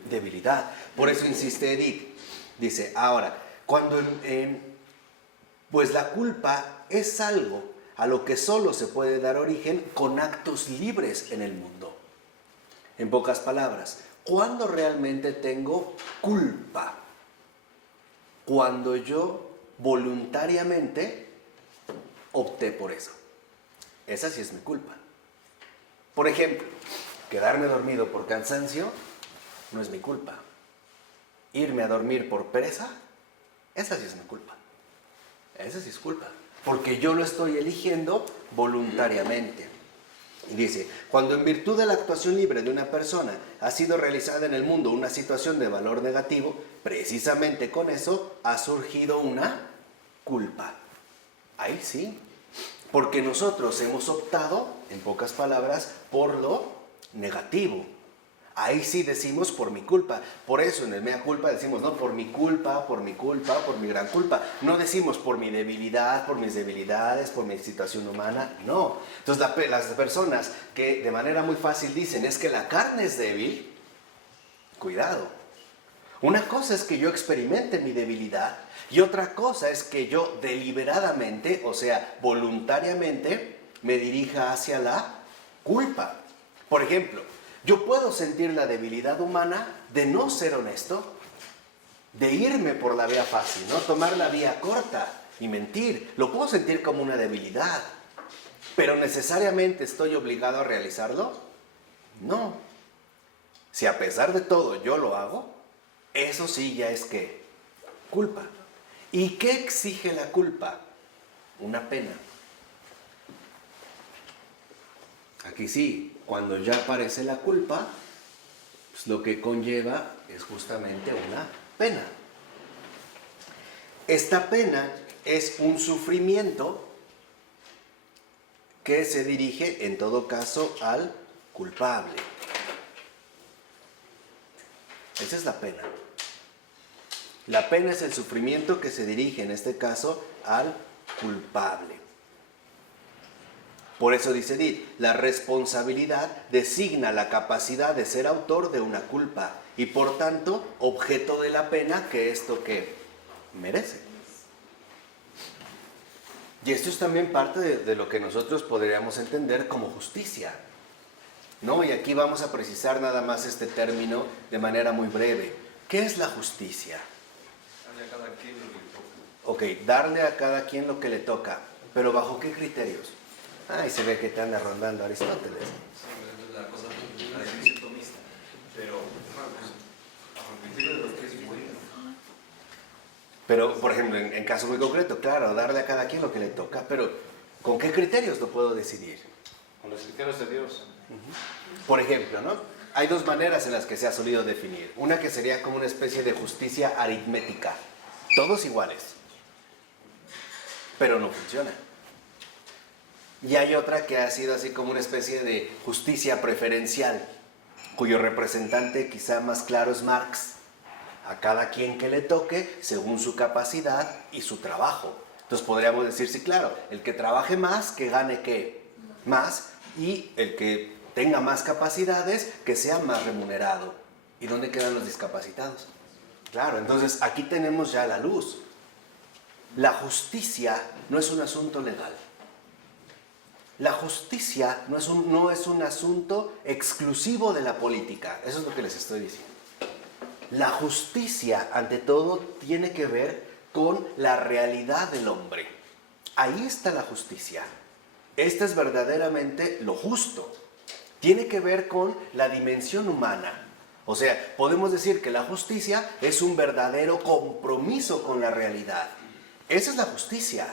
Debilidad. Por eso insiste Edith. Dice, ahora, Cuando pues la culpa es algo a lo que solo se puede dar origen con actos libres en el mundo. En pocas palabras, ¿cuándo realmente tengo culpa? Cuando yo voluntariamente opté por eso. Esa sí es mi culpa. Por ejemplo, quedarme dormido por cansancio no es mi culpa. Irme a dormir por pereza, esa sí es mi culpa. Esa sí es culpa. Porque yo lo estoy eligiendo voluntariamente. Y dice, cuando en virtud de la actuación libre de una persona ha sido realizada en el mundo una situación de valor negativo, precisamente con eso ha surgido una culpa. Ahí sí. Porque nosotros hemos optado, en pocas palabras, por lo negativo. Ahí sí decimos por mi culpa. Por eso en el mea culpa decimos, no, por mi culpa, por mi culpa, por mi gran culpa. No decimos por mi debilidad, por mis debilidades, por mi situación humana. No. Entonces las personas que de manera muy fácil dicen, es que la carne es débil, cuidado. Una cosa es que yo experimente mi debilidad y otra cosa es que yo deliberadamente, o sea, voluntariamente, me dirija hacia la culpa. Por ejemplo, yo puedo sentir la debilidad humana de no ser honesto, de irme por la vía fácil, ¿no? Tomar la vía corta y mentir. Lo puedo sentir como una debilidad, pero ¿necesariamente estoy obligado a realizarlo? No. Si a pesar de todo yo lo hago, eso sí ya es ¿qué? Culpa. ¿Y qué exige la culpa? Una pena. Aquí sí, cuando ya aparece la culpa, pues lo que conlleva es justamente una pena. Esta pena es un sufrimiento que se dirige en todo caso al culpable. Esa es la pena. La pena es el sufrimiento que se dirige en este caso al culpable. Por eso dice Edith, la responsabilidad designa la capacidad de ser autor de una culpa y por tanto objeto de la pena que esto que merece. Y esto es también parte de lo que nosotros podríamos entender como justicia, ¿no? Y aquí vamos a precisar nada más este término de manera muy breve. ¿Qué es la justicia? Darle a cada quien lo que le toca. Ok, darle a cada quien lo que le toca, pero ¿bajo qué criterios? Y se ve que te anda rondando Aristóteles. Sí, la cosa, la definición tomista. Pero, pues, bajo el criterio de los tres iguales. Pero, por ejemplo, en caso muy concreto, claro, darle a cada quien lo que le toca, pero ¿con qué criterios lo puedo decidir? Con los criterios de Dios. Por ejemplo, ¿no? Hay dos maneras en las que se ha solido definir. Una que sería como una especie de justicia aritmética. Todos iguales. Pero no funciona. Y hay otra que ha sido así como una especie de justicia preferencial, cuyo representante quizá más claro es Marx. A cada quien que le toque según su capacidad y su trabajo. Entonces podríamos decir, sí, claro, el que trabaje más, que gane ¿qué? Más, y el que tenga más capacidades, que sea más remunerado. ¿Y dónde quedan los discapacitados? Claro, entonces aquí tenemos ya la luz. La justicia no es un asunto legal. La justicia no es un asunto exclusivo de la política. Eso es lo que les estoy diciendo. La justicia, ante todo, tiene que ver con la realidad del hombre. Ahí está la justicia. Esta es verdaderamente lo justo. Tiene que ver con la dimensión humana. O sea, podemos decir que la justicia es un verdadero compromiso con la realidad. Esa es la justicia.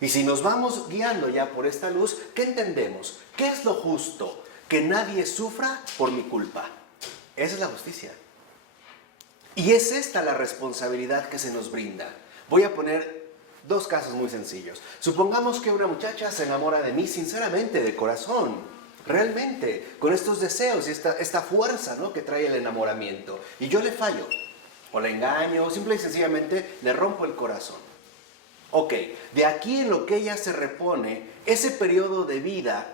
Y si nos vamos guiando ya por esta luz, ¿qué entendemos? ¿Qué es lo justo? Que nadie sufra por mi culpa. Esa es la justicia. Y es esta la responsabilidad que se nos brinda. Voy a poner dos casos muy sencillos. Supongamos que una muchacha se enamora de mí sinceramente, de corazón, realmente, con estos deseos y esta fuerza, ¿no?, que trae el enamoramiento. Y yo le fallo, o la engaño, o simple y sencillamente le rompo el corazón. Ok, de aquí en lo que ella se repone, ese periodo de vida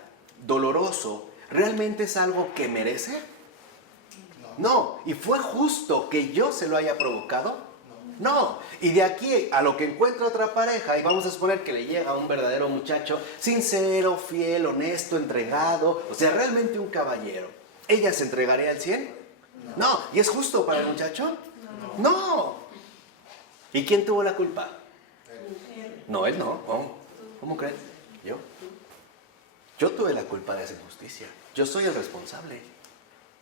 doloroso, ¿realmente es algo que merece? No. ¿Y fue justo que yo se lo haya provocado? No, y de aquí a lo que encuentra otra pareja, y vamos a suponer que le llega un verdadero muchacho sincero, fiel, honesto, entregado, o sea, realmente un caballero, ¿ella se entregaría al 100? No. ¿Y es justo para el muchacho? No. ¿Y quién tuvo la culpa? No, él no. ¿Cómo creen? Yo. Yo tuve la culpa de esa injusticia. Yo soy el responsable.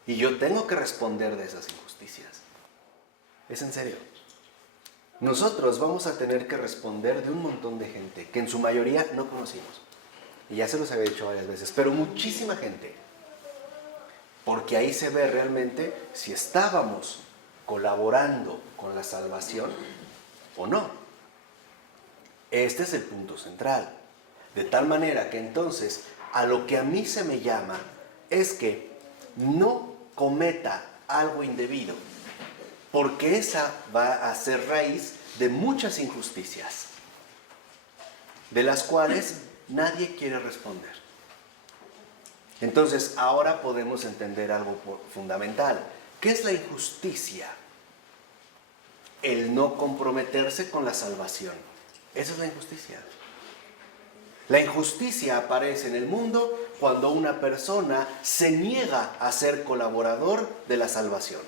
Y yo tengo que responder de esas injusticias. Es en serio. Nosotros vamos a tener que responder de un montón de gente que en su mayoría no conocimos. Y ya se los había dicho varias veces, pero muchísima gente. Porque ahí se ve realmente si estábamos colaborando con la salvación o no. Este es el punto central. De tal manera que entonces a lo que a mí se me llama es que no cometa algo indebido. Porque esa va a ser raíz de muchas injusticias, de las cuales nadie quiere responder. Entonces, ahora podemos entender algo fundamental. ¿Qué es la injusticia? El no comprometerse con la salvación. Esa es la injusticia. La injusticia aparece en el mundo cuando una persona se niega a ser colaborador de la salvación.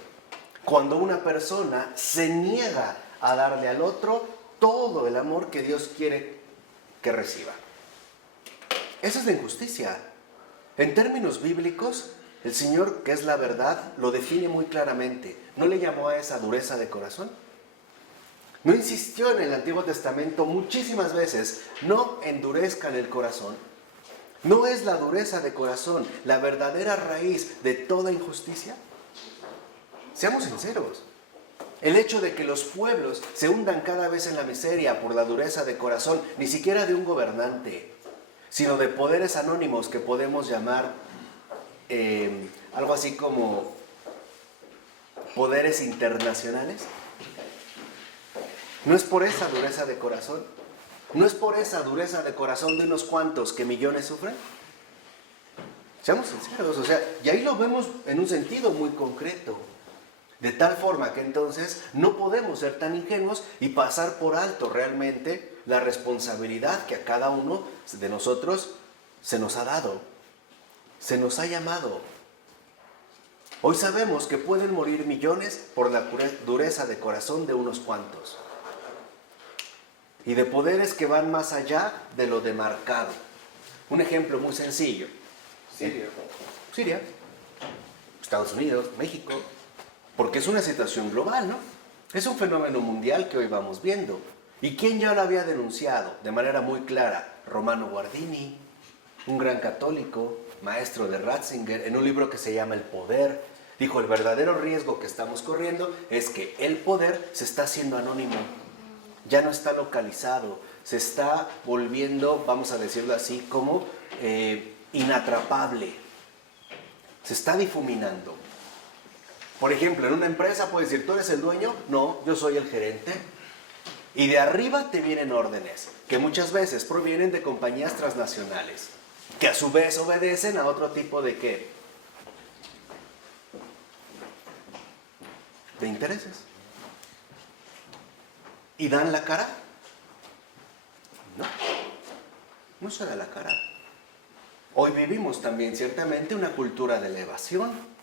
Cuando una persona se niega a darle al otro todo el amor que Dios quiere que reciba. Esa es la injusticia. En términos bíblicos, el Señor, que es la verdad, lo define muy claramente. ¿No le llamó a esa dureza de corazón? No insistió en el Antiguo Testamento muchísimas veces, no endurezcan el corazón. ¿No es la dureza de corazón la verdadera raíz de toda injusticia? Seamos sinceros. El hecho de que los pueblos se hundan cada vez en la miseria por la dureza de corazón, ni siquiera de un gobernante, sino de poderes anónimos que podemos llamar algo así como poderes internacionales. ¿No es por esa dureza de corazón? ¿No es por esa dureza de corazón de unos cuantos que millones sufren? Seamos sinceros, o sea, y ahí lo vemos en un sentido muy concreto. De tal forma que entonces no podemos ser tan ingenuos y pasar por alto realmente la responsabilidad que a cada uno de nosotros se nos ha dado, se nos ha llamado. Hoy sabemos que pueden morir millones por la dureza de corazón de unos cuantos y de poderes que van más allá de lo demarcado. Un ejemplo muy sencillo. Siria, Estados Unidos, México. Porque es una situación global, ¿no? Es un fenómeno mundial que hoy vamos viendo. ¿Y quién ya lo había denunciado de manera muy clara? Romano Guardini, un gran católico, maestro de Ratzinger, en un libro que se llama El Poder. Dijo, el verdadero riesgo que estamos corriendo es que el poder se está haciendo anónimo. Ya no está localizado. Se está volviendo, vamos a decirlo así, como inatrapable. Se está difuminando. Por ejemplo, en una empresa puedes decir, ¿tú eres el dueño? No, yo soy el gerente. Y de arriba te vienen órdenes, que muchas veces provienen de compañías transnacionales, que a su vez obedecen a otro tipo de ¿qué? De intereses. ¿Y dan la cara? No, no se da la cara. Hoy vivimos también ciertamente una cultura de elevación.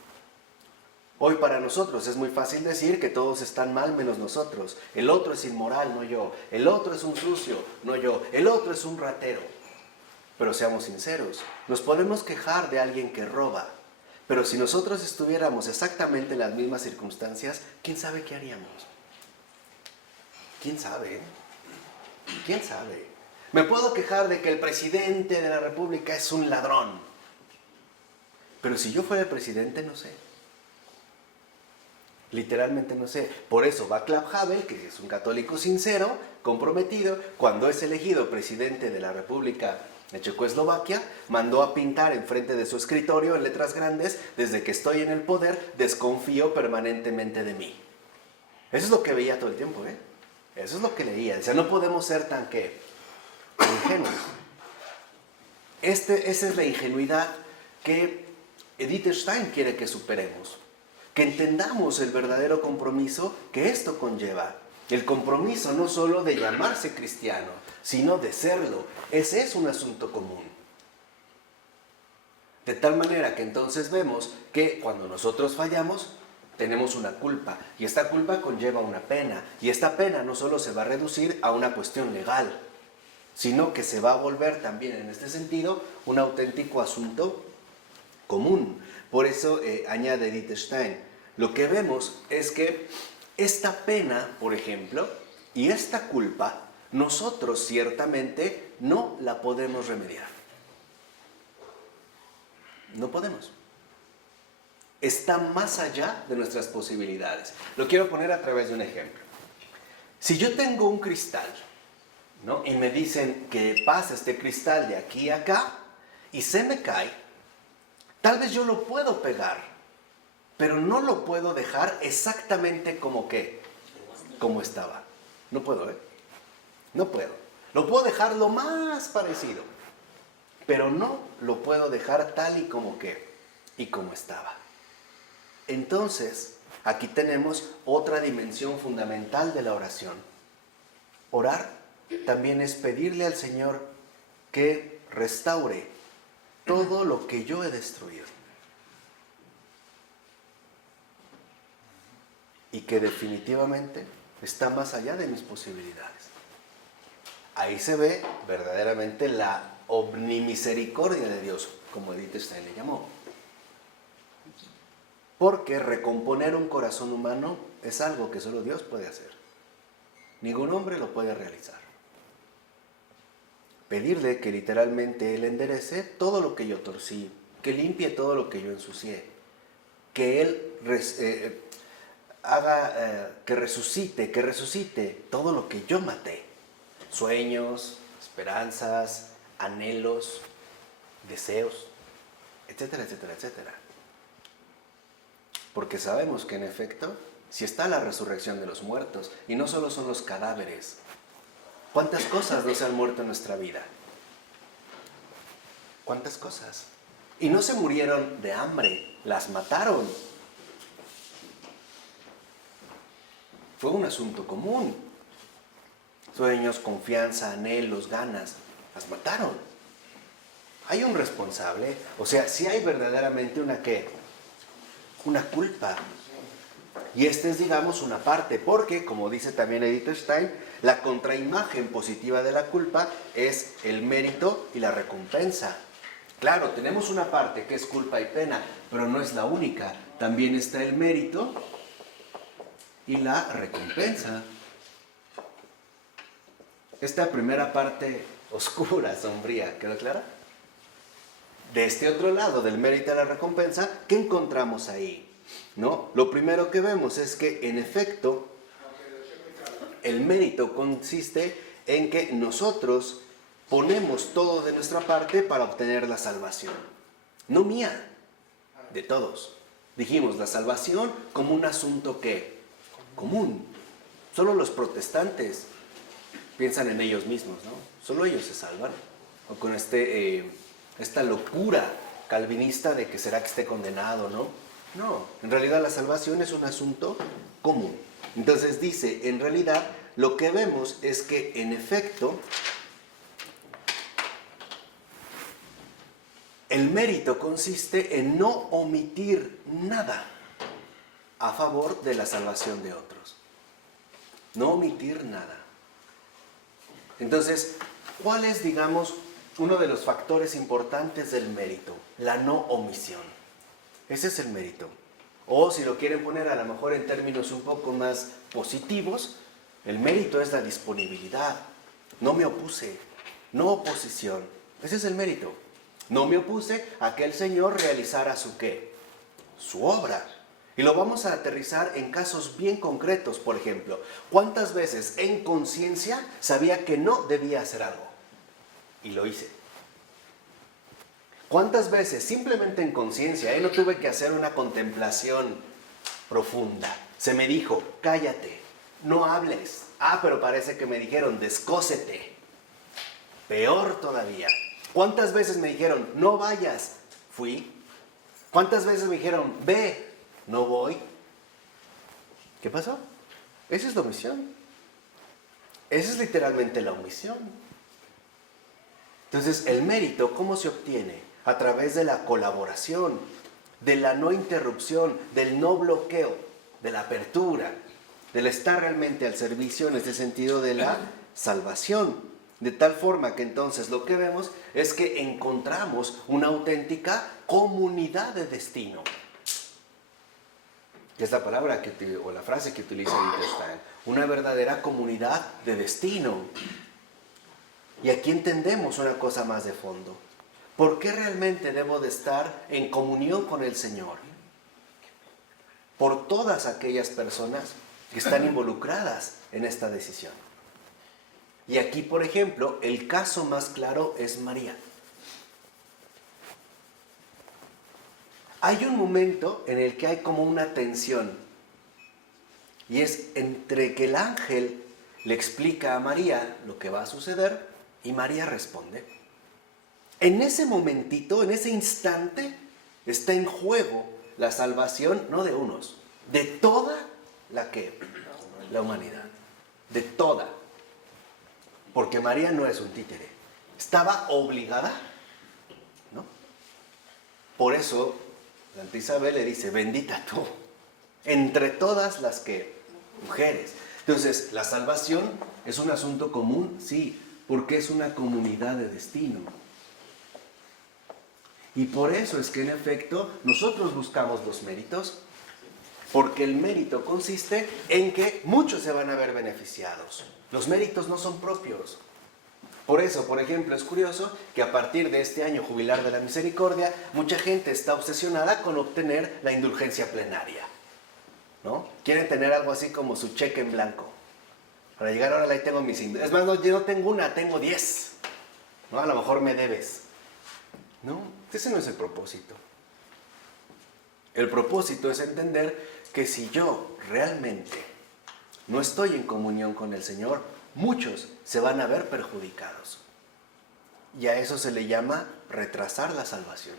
Hoy para nosotros es muy fácil decir que todos están mal menos nosotros. El otro es inmoral, no yo. El otro es un sucio, no yo. El otro es un ratero. Pero seamos sinceros, nos podemos quejar de alguien que roba. Pero si nosotros estuviéramos exactamente en las mismas circunstancias, ¿quién sabe qué haríamos? ¿Quién sabe? ¿Quién sabe? Me puedo quejar de que el presidente de la República es un ladrón. Pero si yo fuera el presidente, no sé. Literalmente no sé. Por eso Václav Havel, que es un católico sincero, comprometido, cuando es elegido presidente de la República de Checoslovaquia, mandó a pintar enfrente de su escritorio en letras grandes: desde que estoy en el poder, desconfío permanentemente de mí. Eso es lo que veía todo el tiempo, ¿eh? Eso es lo que leía. O sea, no podemos ser tan ingenuos. Esa es la ingenuidad que Edith Stein quiere que superemos. Que entendamos el verdadero compromiso que esto conlleva. El compromiso no solo de llamarse cristiano, sino de serlo. Ese es un asunto común. De tal manera que entonces vemos que cuando nosotros fallamos, tenemos una culpa. Y esta culpa conlleva una pena. Y esta pena no solo se va a reducir a una cuestión legal, sino que se va a volver también en este sentido un auténtico asunto común. Por eso añade Edith Stein, lo que vemos es que esta pena, por ejemplo, y esta culpa, nosotros ciertamente no la podemos remediar. No podemos. Está más allá de nuestras posibilidades. Lo quiero poner a través de un ejemplo. Si yo tengo un cristal, ¿no?, y me dicen que pasa este cristal de aquí a acá y se me cae, tal vez yo lo puedo pegar, pero no lo puedo dejar exactamente como estaba. No puedo, No puedo. Lo puedo dejar lo más parecido, pero no lo puedo dejar tal y como estaba. Entonces, aquí tenemos otra dimensión fundamental de la oración. Orar también es pedirle al Señor que restaure todo lo que yo he destruido. Y que definitivamente está más allá de mis posibilidades. Ahí se ve verdaderamente la omnimisericordia de Dios, como Edith Stein le llamó. Porque recomponer un corazón humano es algo que solo Dios puede hacer. Ningún hombre lo puede realizar. Pedirle que literalmente Él enderece todo lo que yo torcí, que limpie todo lo que yo ensucié, que Él haga que resucite todo lo que yo maté. Sueños, esperanzas, anhelos, deseos, etcétera, etcétera, etcétera. Porque sabemos que en efecto, si está la resurrección de los muertos, y no solo son los cadáveres, ¿cuántas cosas no se han muerto en nuestra vida? ¿Cuántas cosas? Y no se murieron de hambre, las mataron. Fue un asunto común. Sueños, confianza, anhelos, ganas, las mataron. Hay un responsable, o sea, si hay verdaderamente una culpa. Y esta es, digamos, una parte, porque, como dice también Edith Stein, la contraimagen positiva de la culpa es el mérito y la recompensa. Claro, tenemos una parte que es culpa y pena, pero no es la única. También está el mérito y la recompensa. Esta primera parte oscura, sombría, ¿quedó clara? De este otro lado, del mérito y la recompensa, ¿qué encontramos ahí? ¿No? Lo primero que vemos es que, en efecto, el mérito consiste en que nosotros ponemos todo de nuestra parte para obtener la salvación. No mía, de todos. Dijimos, la salvación como un asunto común. Solo los protestantes piensan en ellos mismos, ¿no? Solo ellos se salvan. O con esta locura calvinista de que será que esté condenado, ¿no? No, en realidad la salvación es un asunto común. Entonces dice, en realidad lo que vemos es que en efecto el mérito consiste en no omitir nada a favor de la salvación de otros. No omitir nada. Entonces, ¿cuál es, digamos, uno de los factores importantes del mérito? La no omisión. Ese es el mérito. O si lo quieren poner a lo mejor en términos un poco más positivos, el mérito es la disponibilidad. No me opuse, no oposición. Ese es el mérito. No me opuse a que el Señor realizara su obra. Y lo vamos a aterrizar en casos bien concretos, por ejemplo. ¿Cuántas veces en conciencia sabía que no debía hacer algo? Y lo hice. ¿Cuántas veces simplemente en conciencia, no tuve que hacer una contemplación profunda? Se me dijo, cállate, no hables. Pero parece que me dijeron, descósete. Peor todavía. ¿Cuántas veces me dijeron, no vayas? Fui. ¿Cuántas veces me dijeron, ve? No voy. ¿Qué pasó? Esa es la omisión. Esa es literalmente la omisión. Entonces, el mérito, ¿cómo se obtiene? A través de la colaboración, de la no interrupción, del no bloqueo, de la apertura, del estar realmente al servicio en este sentido de la salvación. De tal forma que entonces lo que vemos es que encontramos una auténtica comunidad de destino. Es la palabra o la frase que utiliza Wittgenstein. Una verdadera comunidad de destino. Y aquí entendemos una cosa más de fondo. ¿Por qué realmente debo de estar en comunión con el Señor? Por todas aquellas personas que están involucradas en esta decisión. Y aquí, por ejemplo, el caso más claro es María. Hay un momento en el que hay como una tensión. Y es entre que el ángel le explica a María lo que va a suceder y María responde. En ese momentito, en ese instante, está en juego la salvación, no de unos, de toda la humanidad. De toda. Porque María no es un títere. Estaba obligada, ¿no? Por eso, Santa Isabel le dice, bendita tú, entre todas las mujeres. Entonces, la salvación es un asunto común, sí, porque es una comunidad de destino. Y por eso es que, en efecto, nosotros buscamos los méritos, porque el mérito consiste en que muchos se van a ver beneficiados. Los méritos no son propios. Por eso, por ejemplo, es curioso que a partir de este año jubilar de la misericordia, mucha gente está obsesionada con obtener la indulgencia plenaria, ¿no? Quieren tener algo así como su cheque en blanco. Para llegar ahora, ahí tengo mis... Es más, no, yo no tengo una, tengo 10. ¿No? A lo mejor me debes. No, ese no es el propósito. El propósito es entender que si yo realmente no estoy en comunión con el Señor, muchos se van a ver perjudicados. Y a eso se le llama retrasar la salvación.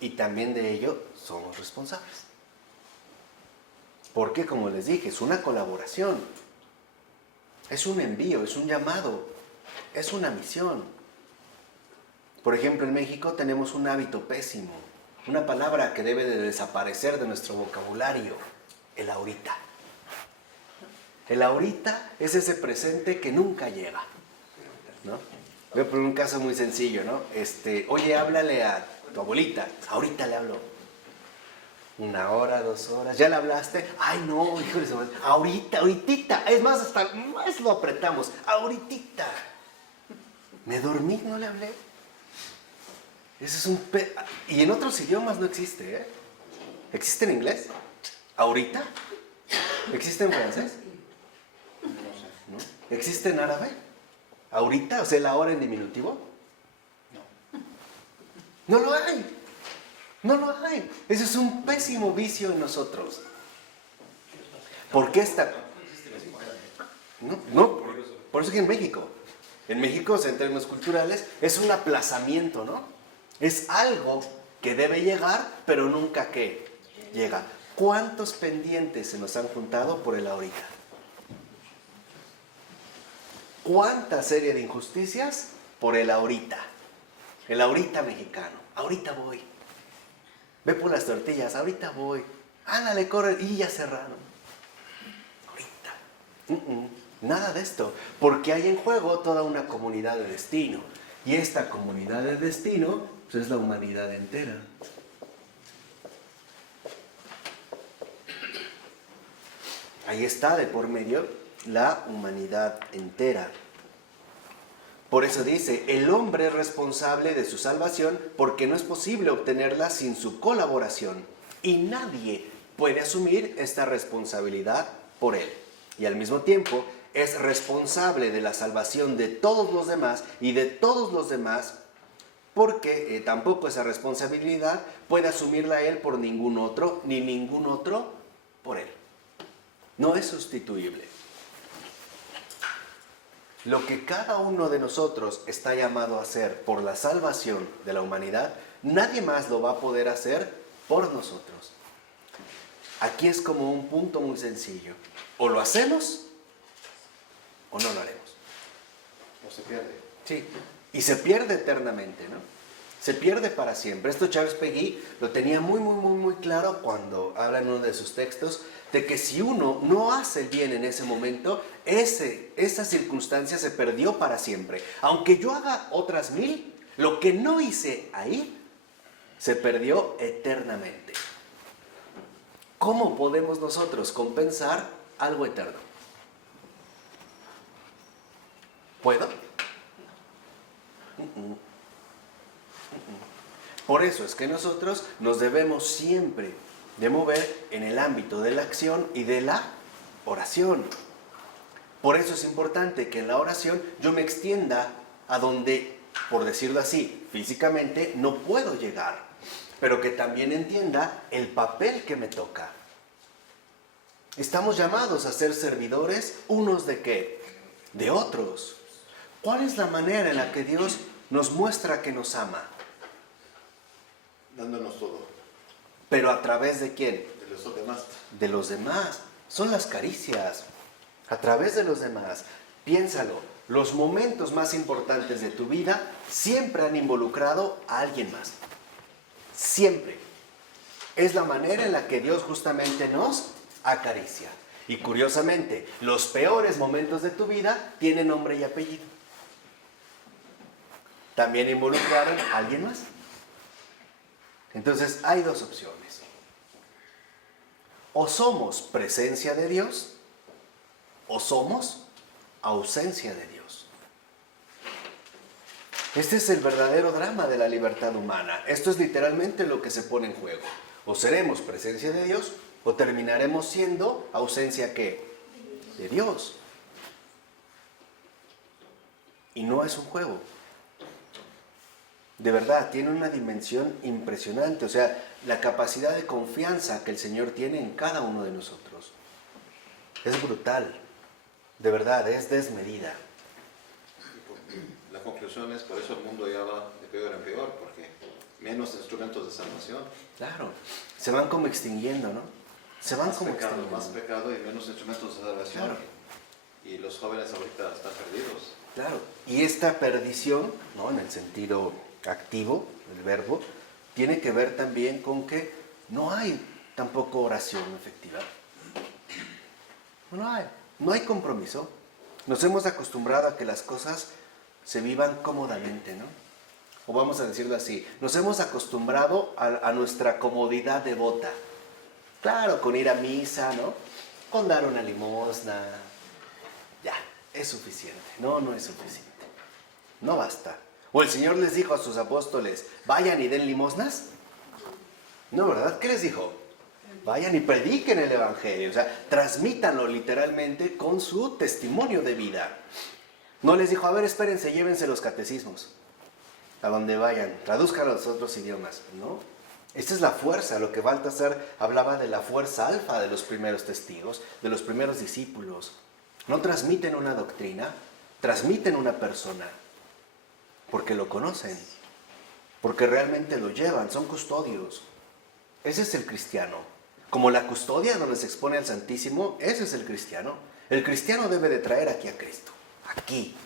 Y también de ello somos responsables. Porque, como les dije, es una colaboración. Es un envío, es un llamado, es una misión. Por ejemplo, en México tenemos un hábito pésimo, una palabra que debe de desaparecer de nuestro vocabulario, el ahorita. El ahorita es ese presente que nunca llega, ¿no? Voy a poner un caso muy sencillo, ¿no? Oye, háblale a tu abuelita. Ahorita le hablo. 1 hora, 2 horas. ¿Ya le hablaste? Ay, no, híjole, ahorita, ahoritita. Es más, hasta más lo apretamos. Ahoritita. Me dormí, no le hablé. Ese es y en otros idiomas no existe, ¿eh? ¿Existe en inglés? ¿Ahorita? ¿Existe en francés? ¿No? ¿Existe en árabe? ¿Ahorita? O sea, la hora en diminutivo. No lo hay. No lo hay. Ese es un pésimo vicio en nosotros. ¿Por qué está? No, por eso que en México, en términos culturales, es un aplazamiento, ¿no? Es algo que debe llegar, pero nunca que llega. ¿Cuántos pendientes se nos han juntado por el ahorita? ¿Cuánta serie de injusticias por el ahorita? El ahorita mexicano. Ahorita voy. Ve por las tortillas. Ahorita voy. Ándale, corre. Y ya cerraron. Ahorita. Nada de esto. Porque hay en juego toda una comunidad de destino. Y esta comunidad de destino pues, es la humanidad entera. Ahí está de por medio la humanidad entera. Por eso dice, el hombre es responsable de su salvación porque no es posible obtenerla sin su colaboración. Y nadie puede asumir esta responsabilidad por él. Y al mismo tiempo es responsable de la salvación de todos los demás y de todos los demás porque tampoco esa responsabilidad puede asumirla él por ningún otro, ni ningún otro por él. No es sustituible. Lo que cada uno de nosotros está llamado a hacer por la salvación de la humanidad, nadie más lo va a poder hacer por nosotros. Aquí es como un punto muy sencillo. O lo hacemos ¿O no lo haremos? O se pierde. Sí, y se pierde eternamente, ¿no? Se pierde para siempre. Esto Charles Péguy lo tenía muy claro cuando habla en uno de sus textos, de que si uno no hace el bien en ese momento, esa circunstancia se perdió para siempre. Aunque yo haga otras 1000, lo que no hice ahí se perdió eternamente. ¿Cómo podemos nosotros compensar algo eterno? ¿Puedo? Por eso es que nosotros nos debemos siempre de mover en el ámbito de la acción y de la oración. Por eso es importante que en la oración yo me extienda a donde, por decirlo así, físicamente no puedo llegar, pero que también entienda el papel que me toca. Estamos llamados a ser servidores unos de ¿qué? De otros. ¿Cuál es la manera en la que Dios nos muestra que nos ama? Dándonos todo. ¿Pero a través de quién? De los demás. De los demás. Son las caricias. A través de los demás. Piénsalo. Los momentos más importantes de tu vida siempre han involucrado a alguien más. Siempre. Es la manera en la que Dios justamente nos acaricia. Y curiosamente, los peores momentos de tu vida tienen nombre y apellido. También involucraron a alguien más. Entonces hay dos opciones. O somos presencia de Dios, o somos ausencia de Dios. Este es el verdadero drama de la libertad humana. Esto es literalmente lo que se pone en juego. O seremos presencia de Dios, o terminaremos siendo ausencia ¿qué? De Dios. Y no es un juego. De verdad, tiene una dimensión impresionante. O sea, la capacidad de confianza que el Señor tiene en cada uno de nosotros. Es brutal. De verdad, es desmedida. La conclusión es, por eso el mundo ya va de peor en peor, porque menos instrumentos de salvación. Claro. Se van como extinguiendo, ¿no? Se van Más como pecado, extinguiendo. más pecado y menos instrumentos de salvación. Claro. Y los jóvenes ahorita están perdidos. Claro. Y esta perdición, ¿no? En el sentido activo, el verbo, tiene que ver también con que no hay tampoco oración efectiva. No hay compromiso. Nos hemos acostumbrado a que las cosas se vivan cómodamente, ¿no? O vamos a decirlo así, nos hemos acostumbrado a nuestra comodidad devota. Claro, con ir a misa, ¿no? Con dar una limosna. Ya, es suficiente. No es suficiente. No basta. ¿O el Señor les dijo a sus apóstoles, vayan y den limosnas? No, ¿verdad? ¿Qué les dijo? Vayan y prediquen el Evangelio. O sea, transmítanlo literalmente con su testimonio de vida. No les dijo, a ver, espérense, llévense los catecismos. A donde vayan, traduzcan los otros idiomas. No. Esta es la fuerza. Lo que Baltasar hablaba de la fuerza alfa de los primeros testigos, de los primeros discípulos. No transmiten una doctrina, transmiten una persona. Porque lo conocen, porque realmente lo llevan, son custodios. Ese es el cristiano. Como la custodia donde se expone al Santísimo, ese es el cristiano. El cristiano debe de traer aquí a Cristo, aquí,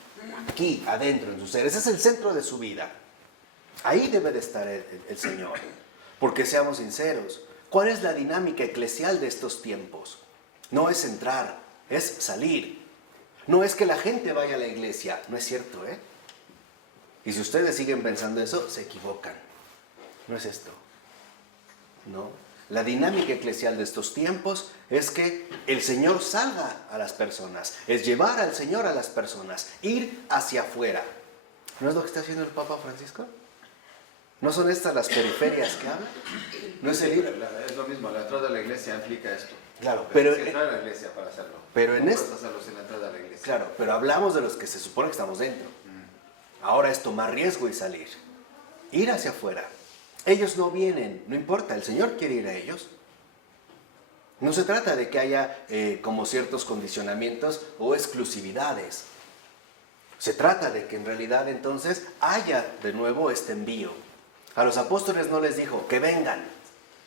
adentro en su ser. Ese es el centro de su vida. Ahí debe de estar el Señor. Porque seamos sinceros, ¿cuál es la dinámica eclesial de estos tiempos? No es entrar, es salir. No es que la gente vaya a la iglesia, no es cierto, ¿eh? Y si ustedes siguen pensando eso, se equivocan. No es esto. No. La dinámica eclesial de estos tiempos es que el Señor salga a las personas, es llevar al Señor a las personas, ir hacia afuera. ¿No es lo que está haciendo el Papa Francisco? ¿No son estas las periferias que habla? ¿No es el ir? Es lo mismo, la entrada a la iglesia implica esto. Claro, pero hay que entrar a la iglesia para hacerlo. Pero no en puedes esto, hacerlo sin la entrada a la iglesia. claro, pero hablamos de los que se supone que estamos dentro. Ahora es tomar riesgo y salir. Ir hacia afuera. Ellos no vienen, no importa, el Señor quiere ir a ellos. No se trata de que haya como ciertos condicionamientos o exclusividades. Se trata de que en realidad entonces haya de nuevo este envío. A los apóstoles no les dijo que vengan,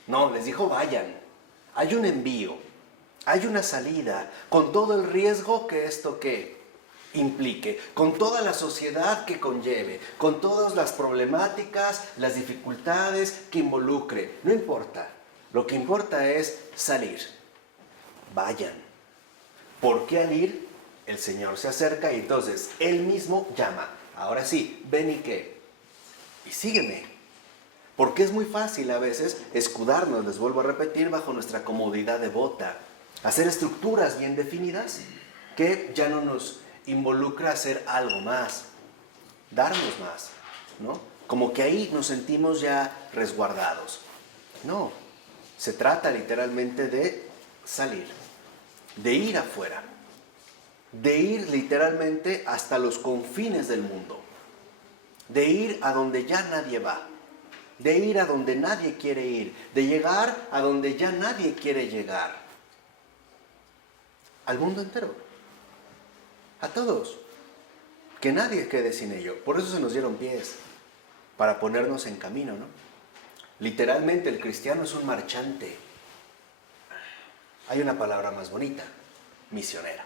no, les dijo vayan. Hay un envío, hay una salida, con todo el riesgo que esto ¿qué? implique, con toda la sociedad que conlleve, con todas las problemáticas, las dificultades que involucre. No importa. Lo que importa es salir. Vayan. ¿Por qué al ir? El Señor se acerca y entonces Él mismo llama. Ahora sí, ven y qué. Y sígueme. Porque es muy fácil a veces escudarnos, les vuelvo a repetir, bajo nuestra comodidad devota. Hacer estructuras bien definidas que ya no nos involucra hacer algo más, darnos más, ¿no? Como que ahí nos sentimos ya resguardados. No, se trata literalmente de salir, de ir afuera, de ir literalmente hasta los confines del mundo, de ir a donde ya nadie va, de ir a donde nadie quiere ir, de llegar a donde ya nadie quiere llegar, al mundo entero, a todos, que nadie quede sin ello. Por eso se nos dieron pies, para ponernos en camino, ¿no? Literalmente el cristiano es un marchante. Hay una palabra más bonita, misionero.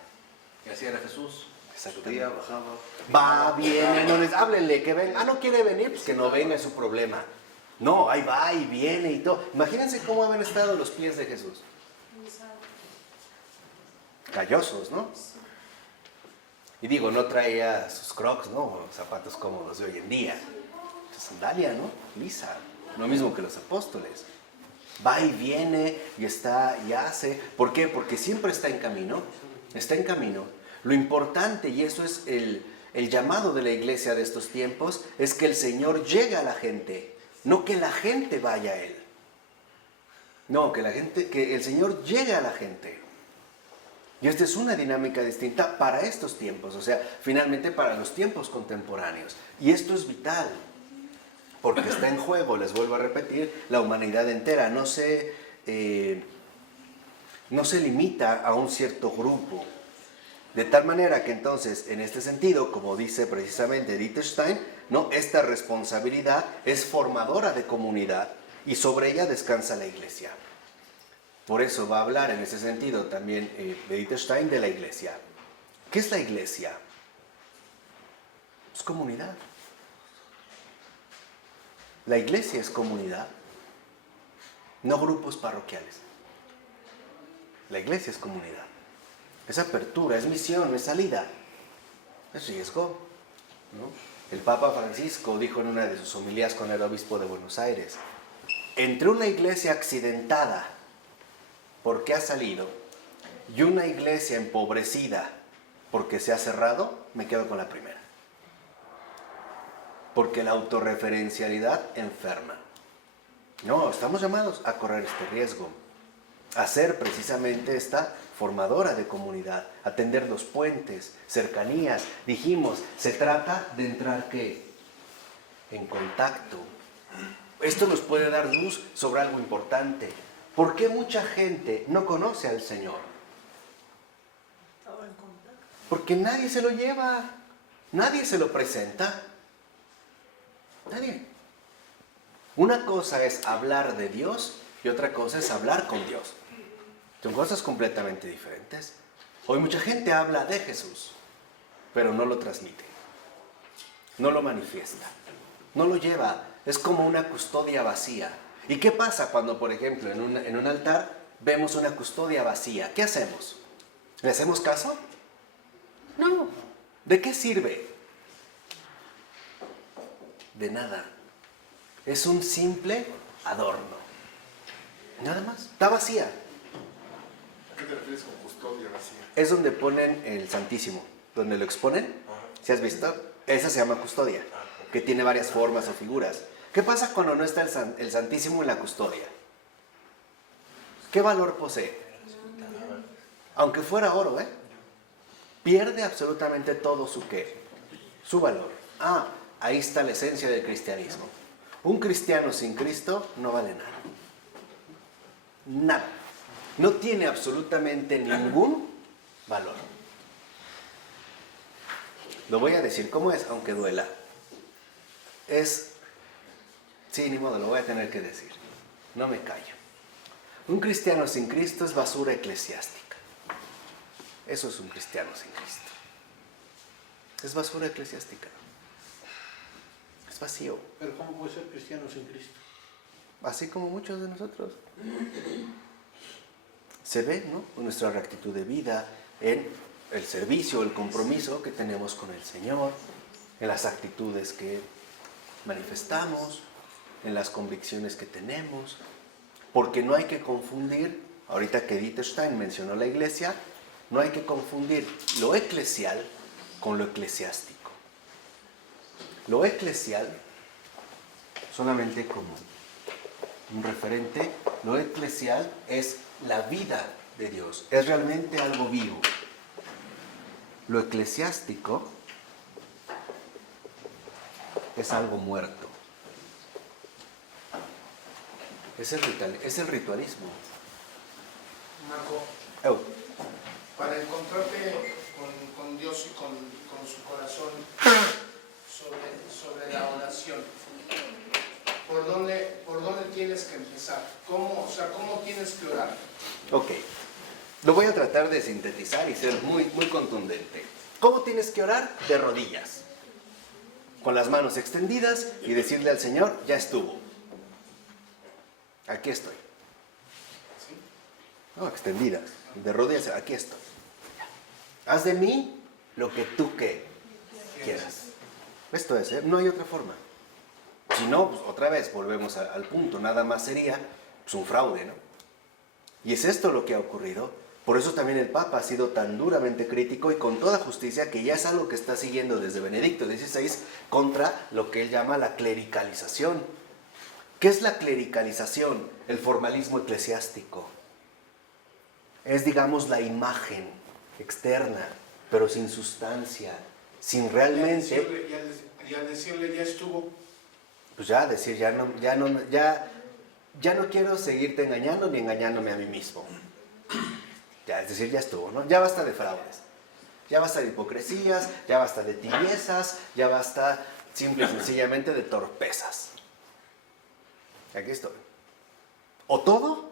Y así era Jesús. Exactamente. Subía, bajaba. Va, viene, no les háblenle que venga. Ah, no quiere venir, pues que no venga, es su problema. No, ahí va y viene y todo. Imagínense cómo habían estado los pies de Jesús. Callosos, ¿no? Y digo, no traía sus crocs, ¿no? Zapatos cómodos de hoy en día. Sandalia, ¿no? Lisa. Lo mismo que los apóstoles. Va y viene y está y hace. ¿Por qué? Porque siempre está en camino. Está en camino. Lo importante, y eso es el llamado de la iglesia de estos tiempos, es que el Señor llegue a la gente. No que la gente vaya a Él. No, que el Señor llegue a la gente. Y esta es una dinámica distinta para estos tiempos. O sea, finalmente para los tiempos contemporáneos. Y esto es vital. Porque está en juego, les vuelvo a repetir, la humanidad entera. No se limita a un cierto grupo. De tal manera que entonces, en este sentido, como dice precisamente Edith Stein, ¿no? Esta responsabilidad es formadora de comunidad y sobre ella descansa la iglesia. Por eso va a hablar en ese sentido también Edith Stein de la iglesia. ¿Qué es la iglesia? Es comunidad. La iglesia es comunidad, no grupos parroquiales. La iglesia es comunidad. Es apertura, es misión, es salida, es riesgo, ¿no? El Papa Francisco dijo en una de sus homilías con el obispo de Buenos Aires: entre una iglesia accidentada porque ha salido y una iglesia empobrecida porque se ha cerrado, me quedo con la primera. Porque la autorreferencialidad enferma. No, estamos llamados a correr este riesgo, a ser precisamente esta formadora de comunidad, a tender los puentes, cercanías. Dijimos, se trata de entrar ¿qué? En contacto. Esto nos puede dar luz sobre algo importante. ¿Por qué mucha gente no conoce al Señor? Porque nadie se lo lleva, nadie se lo presenta. Nadie. Una cosa es hablar de Dios y otra cosa es hablar con Dios. Son cosas completamente diferentes. Hoy mucha gente habla de Jesús, pero no lo transmite, no lo manifiesta, no lo lleva. Es como una custodia vacía. ¿Y qué pasa cuando, por ejemplo, en un altar vemos una custodia vacía? ¿Qué hacemos? ¿Le hacemos caso? No. ¿De qué sirve? De nada. Es un simple adorno. Nada más. Está vacía. ¿A qué te refieres con custodia vacía? Es donde ponen el Santísimo, donde lo exponen. ¿Sí has visto? Esa se llama custodia, que tiene varias formas o figuras. ¿Qué pasa cuando no está el Santísimo en la custodia? ¿Qué valor posee? Aunque fuera oro, ¿eh? Pierde absolutamente todo su ¿qué? Su valor. Ah, ahí está la esencia del cristianismo. Un cristiano sin Cristo no vale nada. Nada. No tiene absolutamente ningún valor. Lo voy a decir como es, aunque duela. Sí, ni modo, lo voy a tener que decir. No me callo. Un cristiano sin Cristo es basura eclesiástica. Eso es un cristiano sin Cristo. Es basura eclesiástica. Es vacío. Pero ¿cómo puede ser cristiano sin Cristo? Así como muchos de nosotros. Se ve, ¿no? En nuestra rectitud de vida, en el servicio, el compromiso que tenemos con el Señor, en las actitudes que manifestamos, en las convicciones que tenemos. Porque no hay que confundir, ahorita que Edith Stein mencionó la iglesia, no hay que confundir lo eclesial con lo eclesiástico. Lo eclesial, solamente como un referente, lo eclesial es la vida de Dios, es realmente algo vivo. Lo eclesiástico es algo muerto. Es el ritualismo. Marco, Oh, para encontrarte con Dios y con su corazón sobre la oración, ¿por dónde tienes que empezar? ¿Cómo tienes que orar? ok. Lo voy a tratar de sintetizar y ser muy, muy contundente. ¿Cómo tienes que orar? De rodillas. Con las manos extendidas y decirle al Señor, ya estuvo. Aquí estoy. ¿Sí? No, extendidas. De rodillas, aquí estoy. Haz de mí lo que tú quieras. Esto es, no hay otra forma. Si no, pues otra vez volvemos al punto. Nada más sería pues, un fraude, ¿no? Y es esto lo que ha ocurrido. Por eso también el Papa ha sido tan duramente crítico y con toda justicia, que ya es algo que está siguiendo desde Benedicto XVI, contra lo que él llama la clericalización. ¿Qué es la clericalización? El formalismo eclesiástico. Es, digamos, la imagen externa, pero sin sustancia, sin realmente... Y al decirle ya estuvo. Pues ya decir, ya no quiero seguirte engañando ni engañándome a mí mismo. Ya, es decir, ya estuvo, ¿no? Ya basta de fraudes, ya basta de hipocresías, ya basta de tibiezas, ya basta simple y sencillamente de torpezas. Aquí estoy. O todo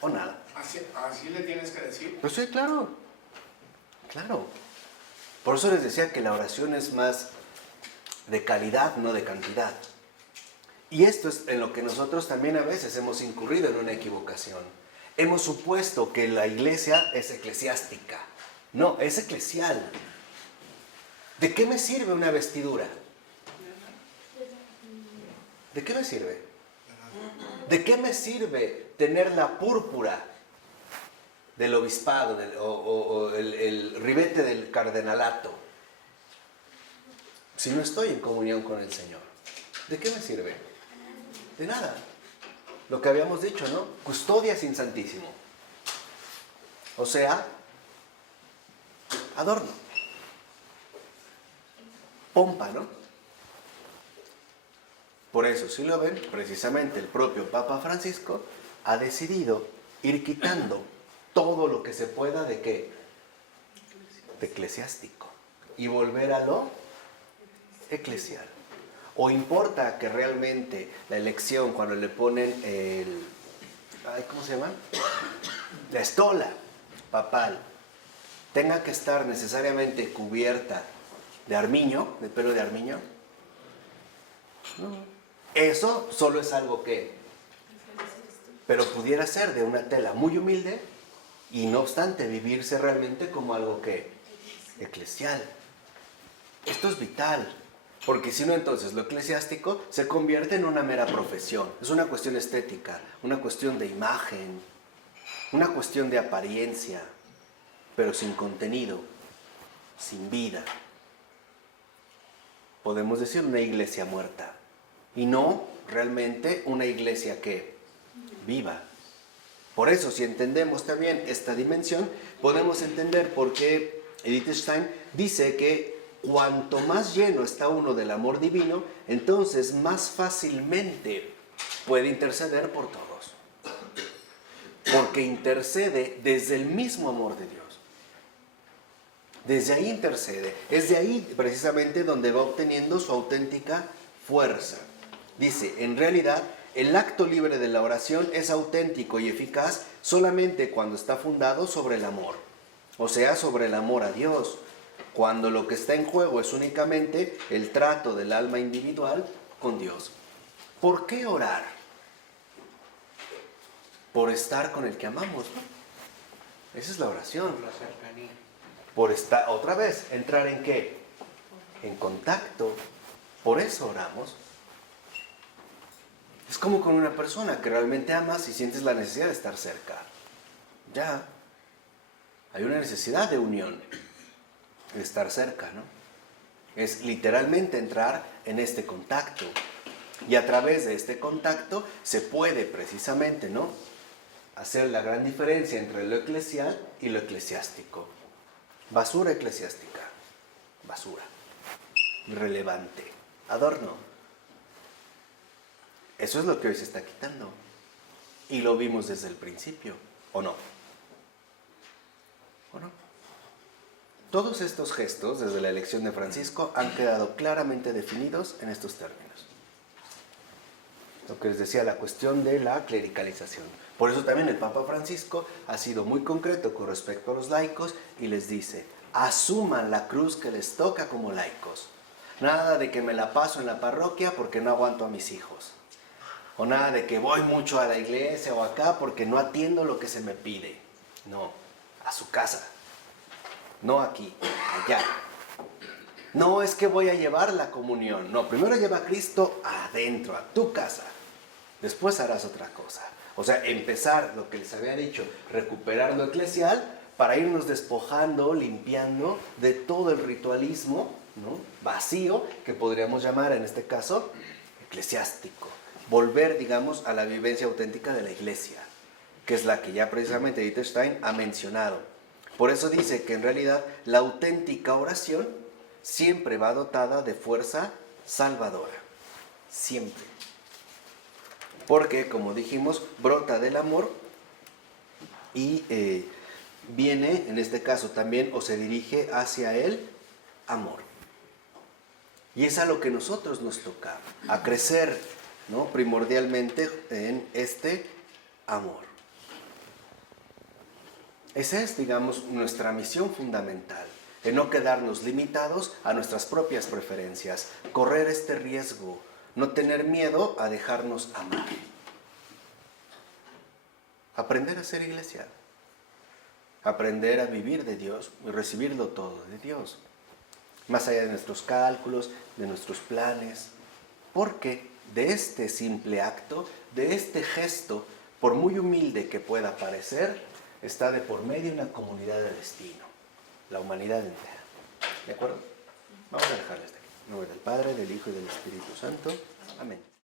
o nada. Así le tienes que decir. Pues sí, claro. Claro. Por eso les decía que la oración es más de calidad, no de cantidad. Y esto es en lo que nosotros también a veces hemos incurrido en una equivocación. Hemos supuesto que la iglesia es eclesiástica. No, es eclesial. ¿De qué me sirve una vestidura? ¿De qué me sirve? ¿De qué me sirve tener la púrpura del obispado o el ribete del cardenalato si no estoy en comunión con el Señor? ¿De qué me sirve? De nada. Lo que habíamos dicho, ¿no? Custodia sin santísimo. O sea, adorno. Pompa, ¿no? Por eso, si lo ven, precisamente el propio Papa Francisco ha decidido ir quitando todo lo que se pueda de ¿qué? De eclesiástico. Y volver a lo eclesial. ¿O importa que realmente la elección, cuando le ponen ¿cómo se llama? La estola papal, tenga que estar necesariamente cubierta de armiño, de pelo de armiño? No. Eso solo es algo que, pero pudiera ser de una tela muy humilde y no obstante vivirse realmente como algo que eclesial. Esto es vital. Porque si no, entonces lo eclesiástico se convierte en una mera profesión. Es una cuestión estética, una cuestión de imagen, una cuestión de apariencia, pero sin contenido, sin vida. Podemos decir una iglesia muerta. Y no realmente una iglesia que viva. Por eso, si entendemos también esta dimensión, podemos entender por qué Edith Stein dice que cuanto más lleno está uno del amor divino, entonces más fácilmente puede interceder por todos. Porque intercede desde el mismo amor de Dios. Desde ahí intercede. Es de ahí precisamente donde va obteniendo su auténtica fuerza. Dice, en realidad, el acto libre de la oración es auténtico y eficaz solamente cuando está fundado sobre el amor. O sea, sobre el amor a Dios. cuando lo que está en juego es únicamente el trato del alma individual con Dios. ¿Por qué orar? Por estar con el que amamos, ¿no? Esa es la oración. Por la cercanía. Por estar, otra vez, ¿entrar en qué? En contacto. Por eso oramos. Es como con una persona que realmente amas y sientes la necesidad de estar cerca. Ya. Hay una necesidad de unión, de estar cerca, ¿no? Es literalmente entrar en este contacto. Y a través de este contacto se puede precisamente, ¿no?, hacer la gran diferencia entre lo eclesial y lo eclesiástico. Basura eclesiástica. Basura. Irrelevante. Adorno. Eso es lo que hoy se está quitando. Y lo vimos desde el principio, ¿o no? ¿O no? Todos estos gestos, desde la elección de Francisco, han quedado claramente definidos en estos términos. Lo que les decía, la cuestión de la clericalización. Por eso también el Papa Francisco ha sido muy concreto con respecto a los laicos y les dice, asuman la cruz que les toca como laicos. Nada de que me la paso en la parroquia porque no aguanto a mis hijos. O nada de que voy mucho a la iglesia o acá porque no atiendo lo que se me pide. No, a su casa. No aquí, allá. No es que voy a llevar la comunión. No, primero lleva a Cristo adentro, a tu casa. Después harás otra cosa. O sea, empezar lo que les había dicho, recuperar lo eclesial para irnos despojando, limpiando de todo el ritualismo, ¿no?, vacío, que podríamos llamar en este caso eclesiástico. Volver, digamos, a la vivencia auténtica de la iglesia, que es la que ya precisamente Wittgenstein ha mencionado. Por eso dice que en realidad la auténtica oración siempre va dotada de fuerza salvadora. Siempre. Porque, como dijimos, brota del amor y viene, en este caso también, o se dirige hacia el amor. Y es a lo que nosotros nos toca, a crecer, ¿no?, primordialmente en este amor. Esa es, digamos, nuestra misión fundamental, en no quedarnos limitados a nuestras propias preferencias, correr este riesgo, no tener miedo a dejarnos amar. Aprender a ser iglesia, aprender a vivir de Dios y recibirlo todo de Dios, más allá de nuestros cálculos, de nuestros planes, porque de este simple acto, de este gesto, por muy humilde que pueda parecer, está de por medio una comunidad de destino, la humanidad entera. ¿De acuerdo? Vamos a dejarles de aquí. En nombre del Padre, del Hijo y del Espíritu Santo. Amén.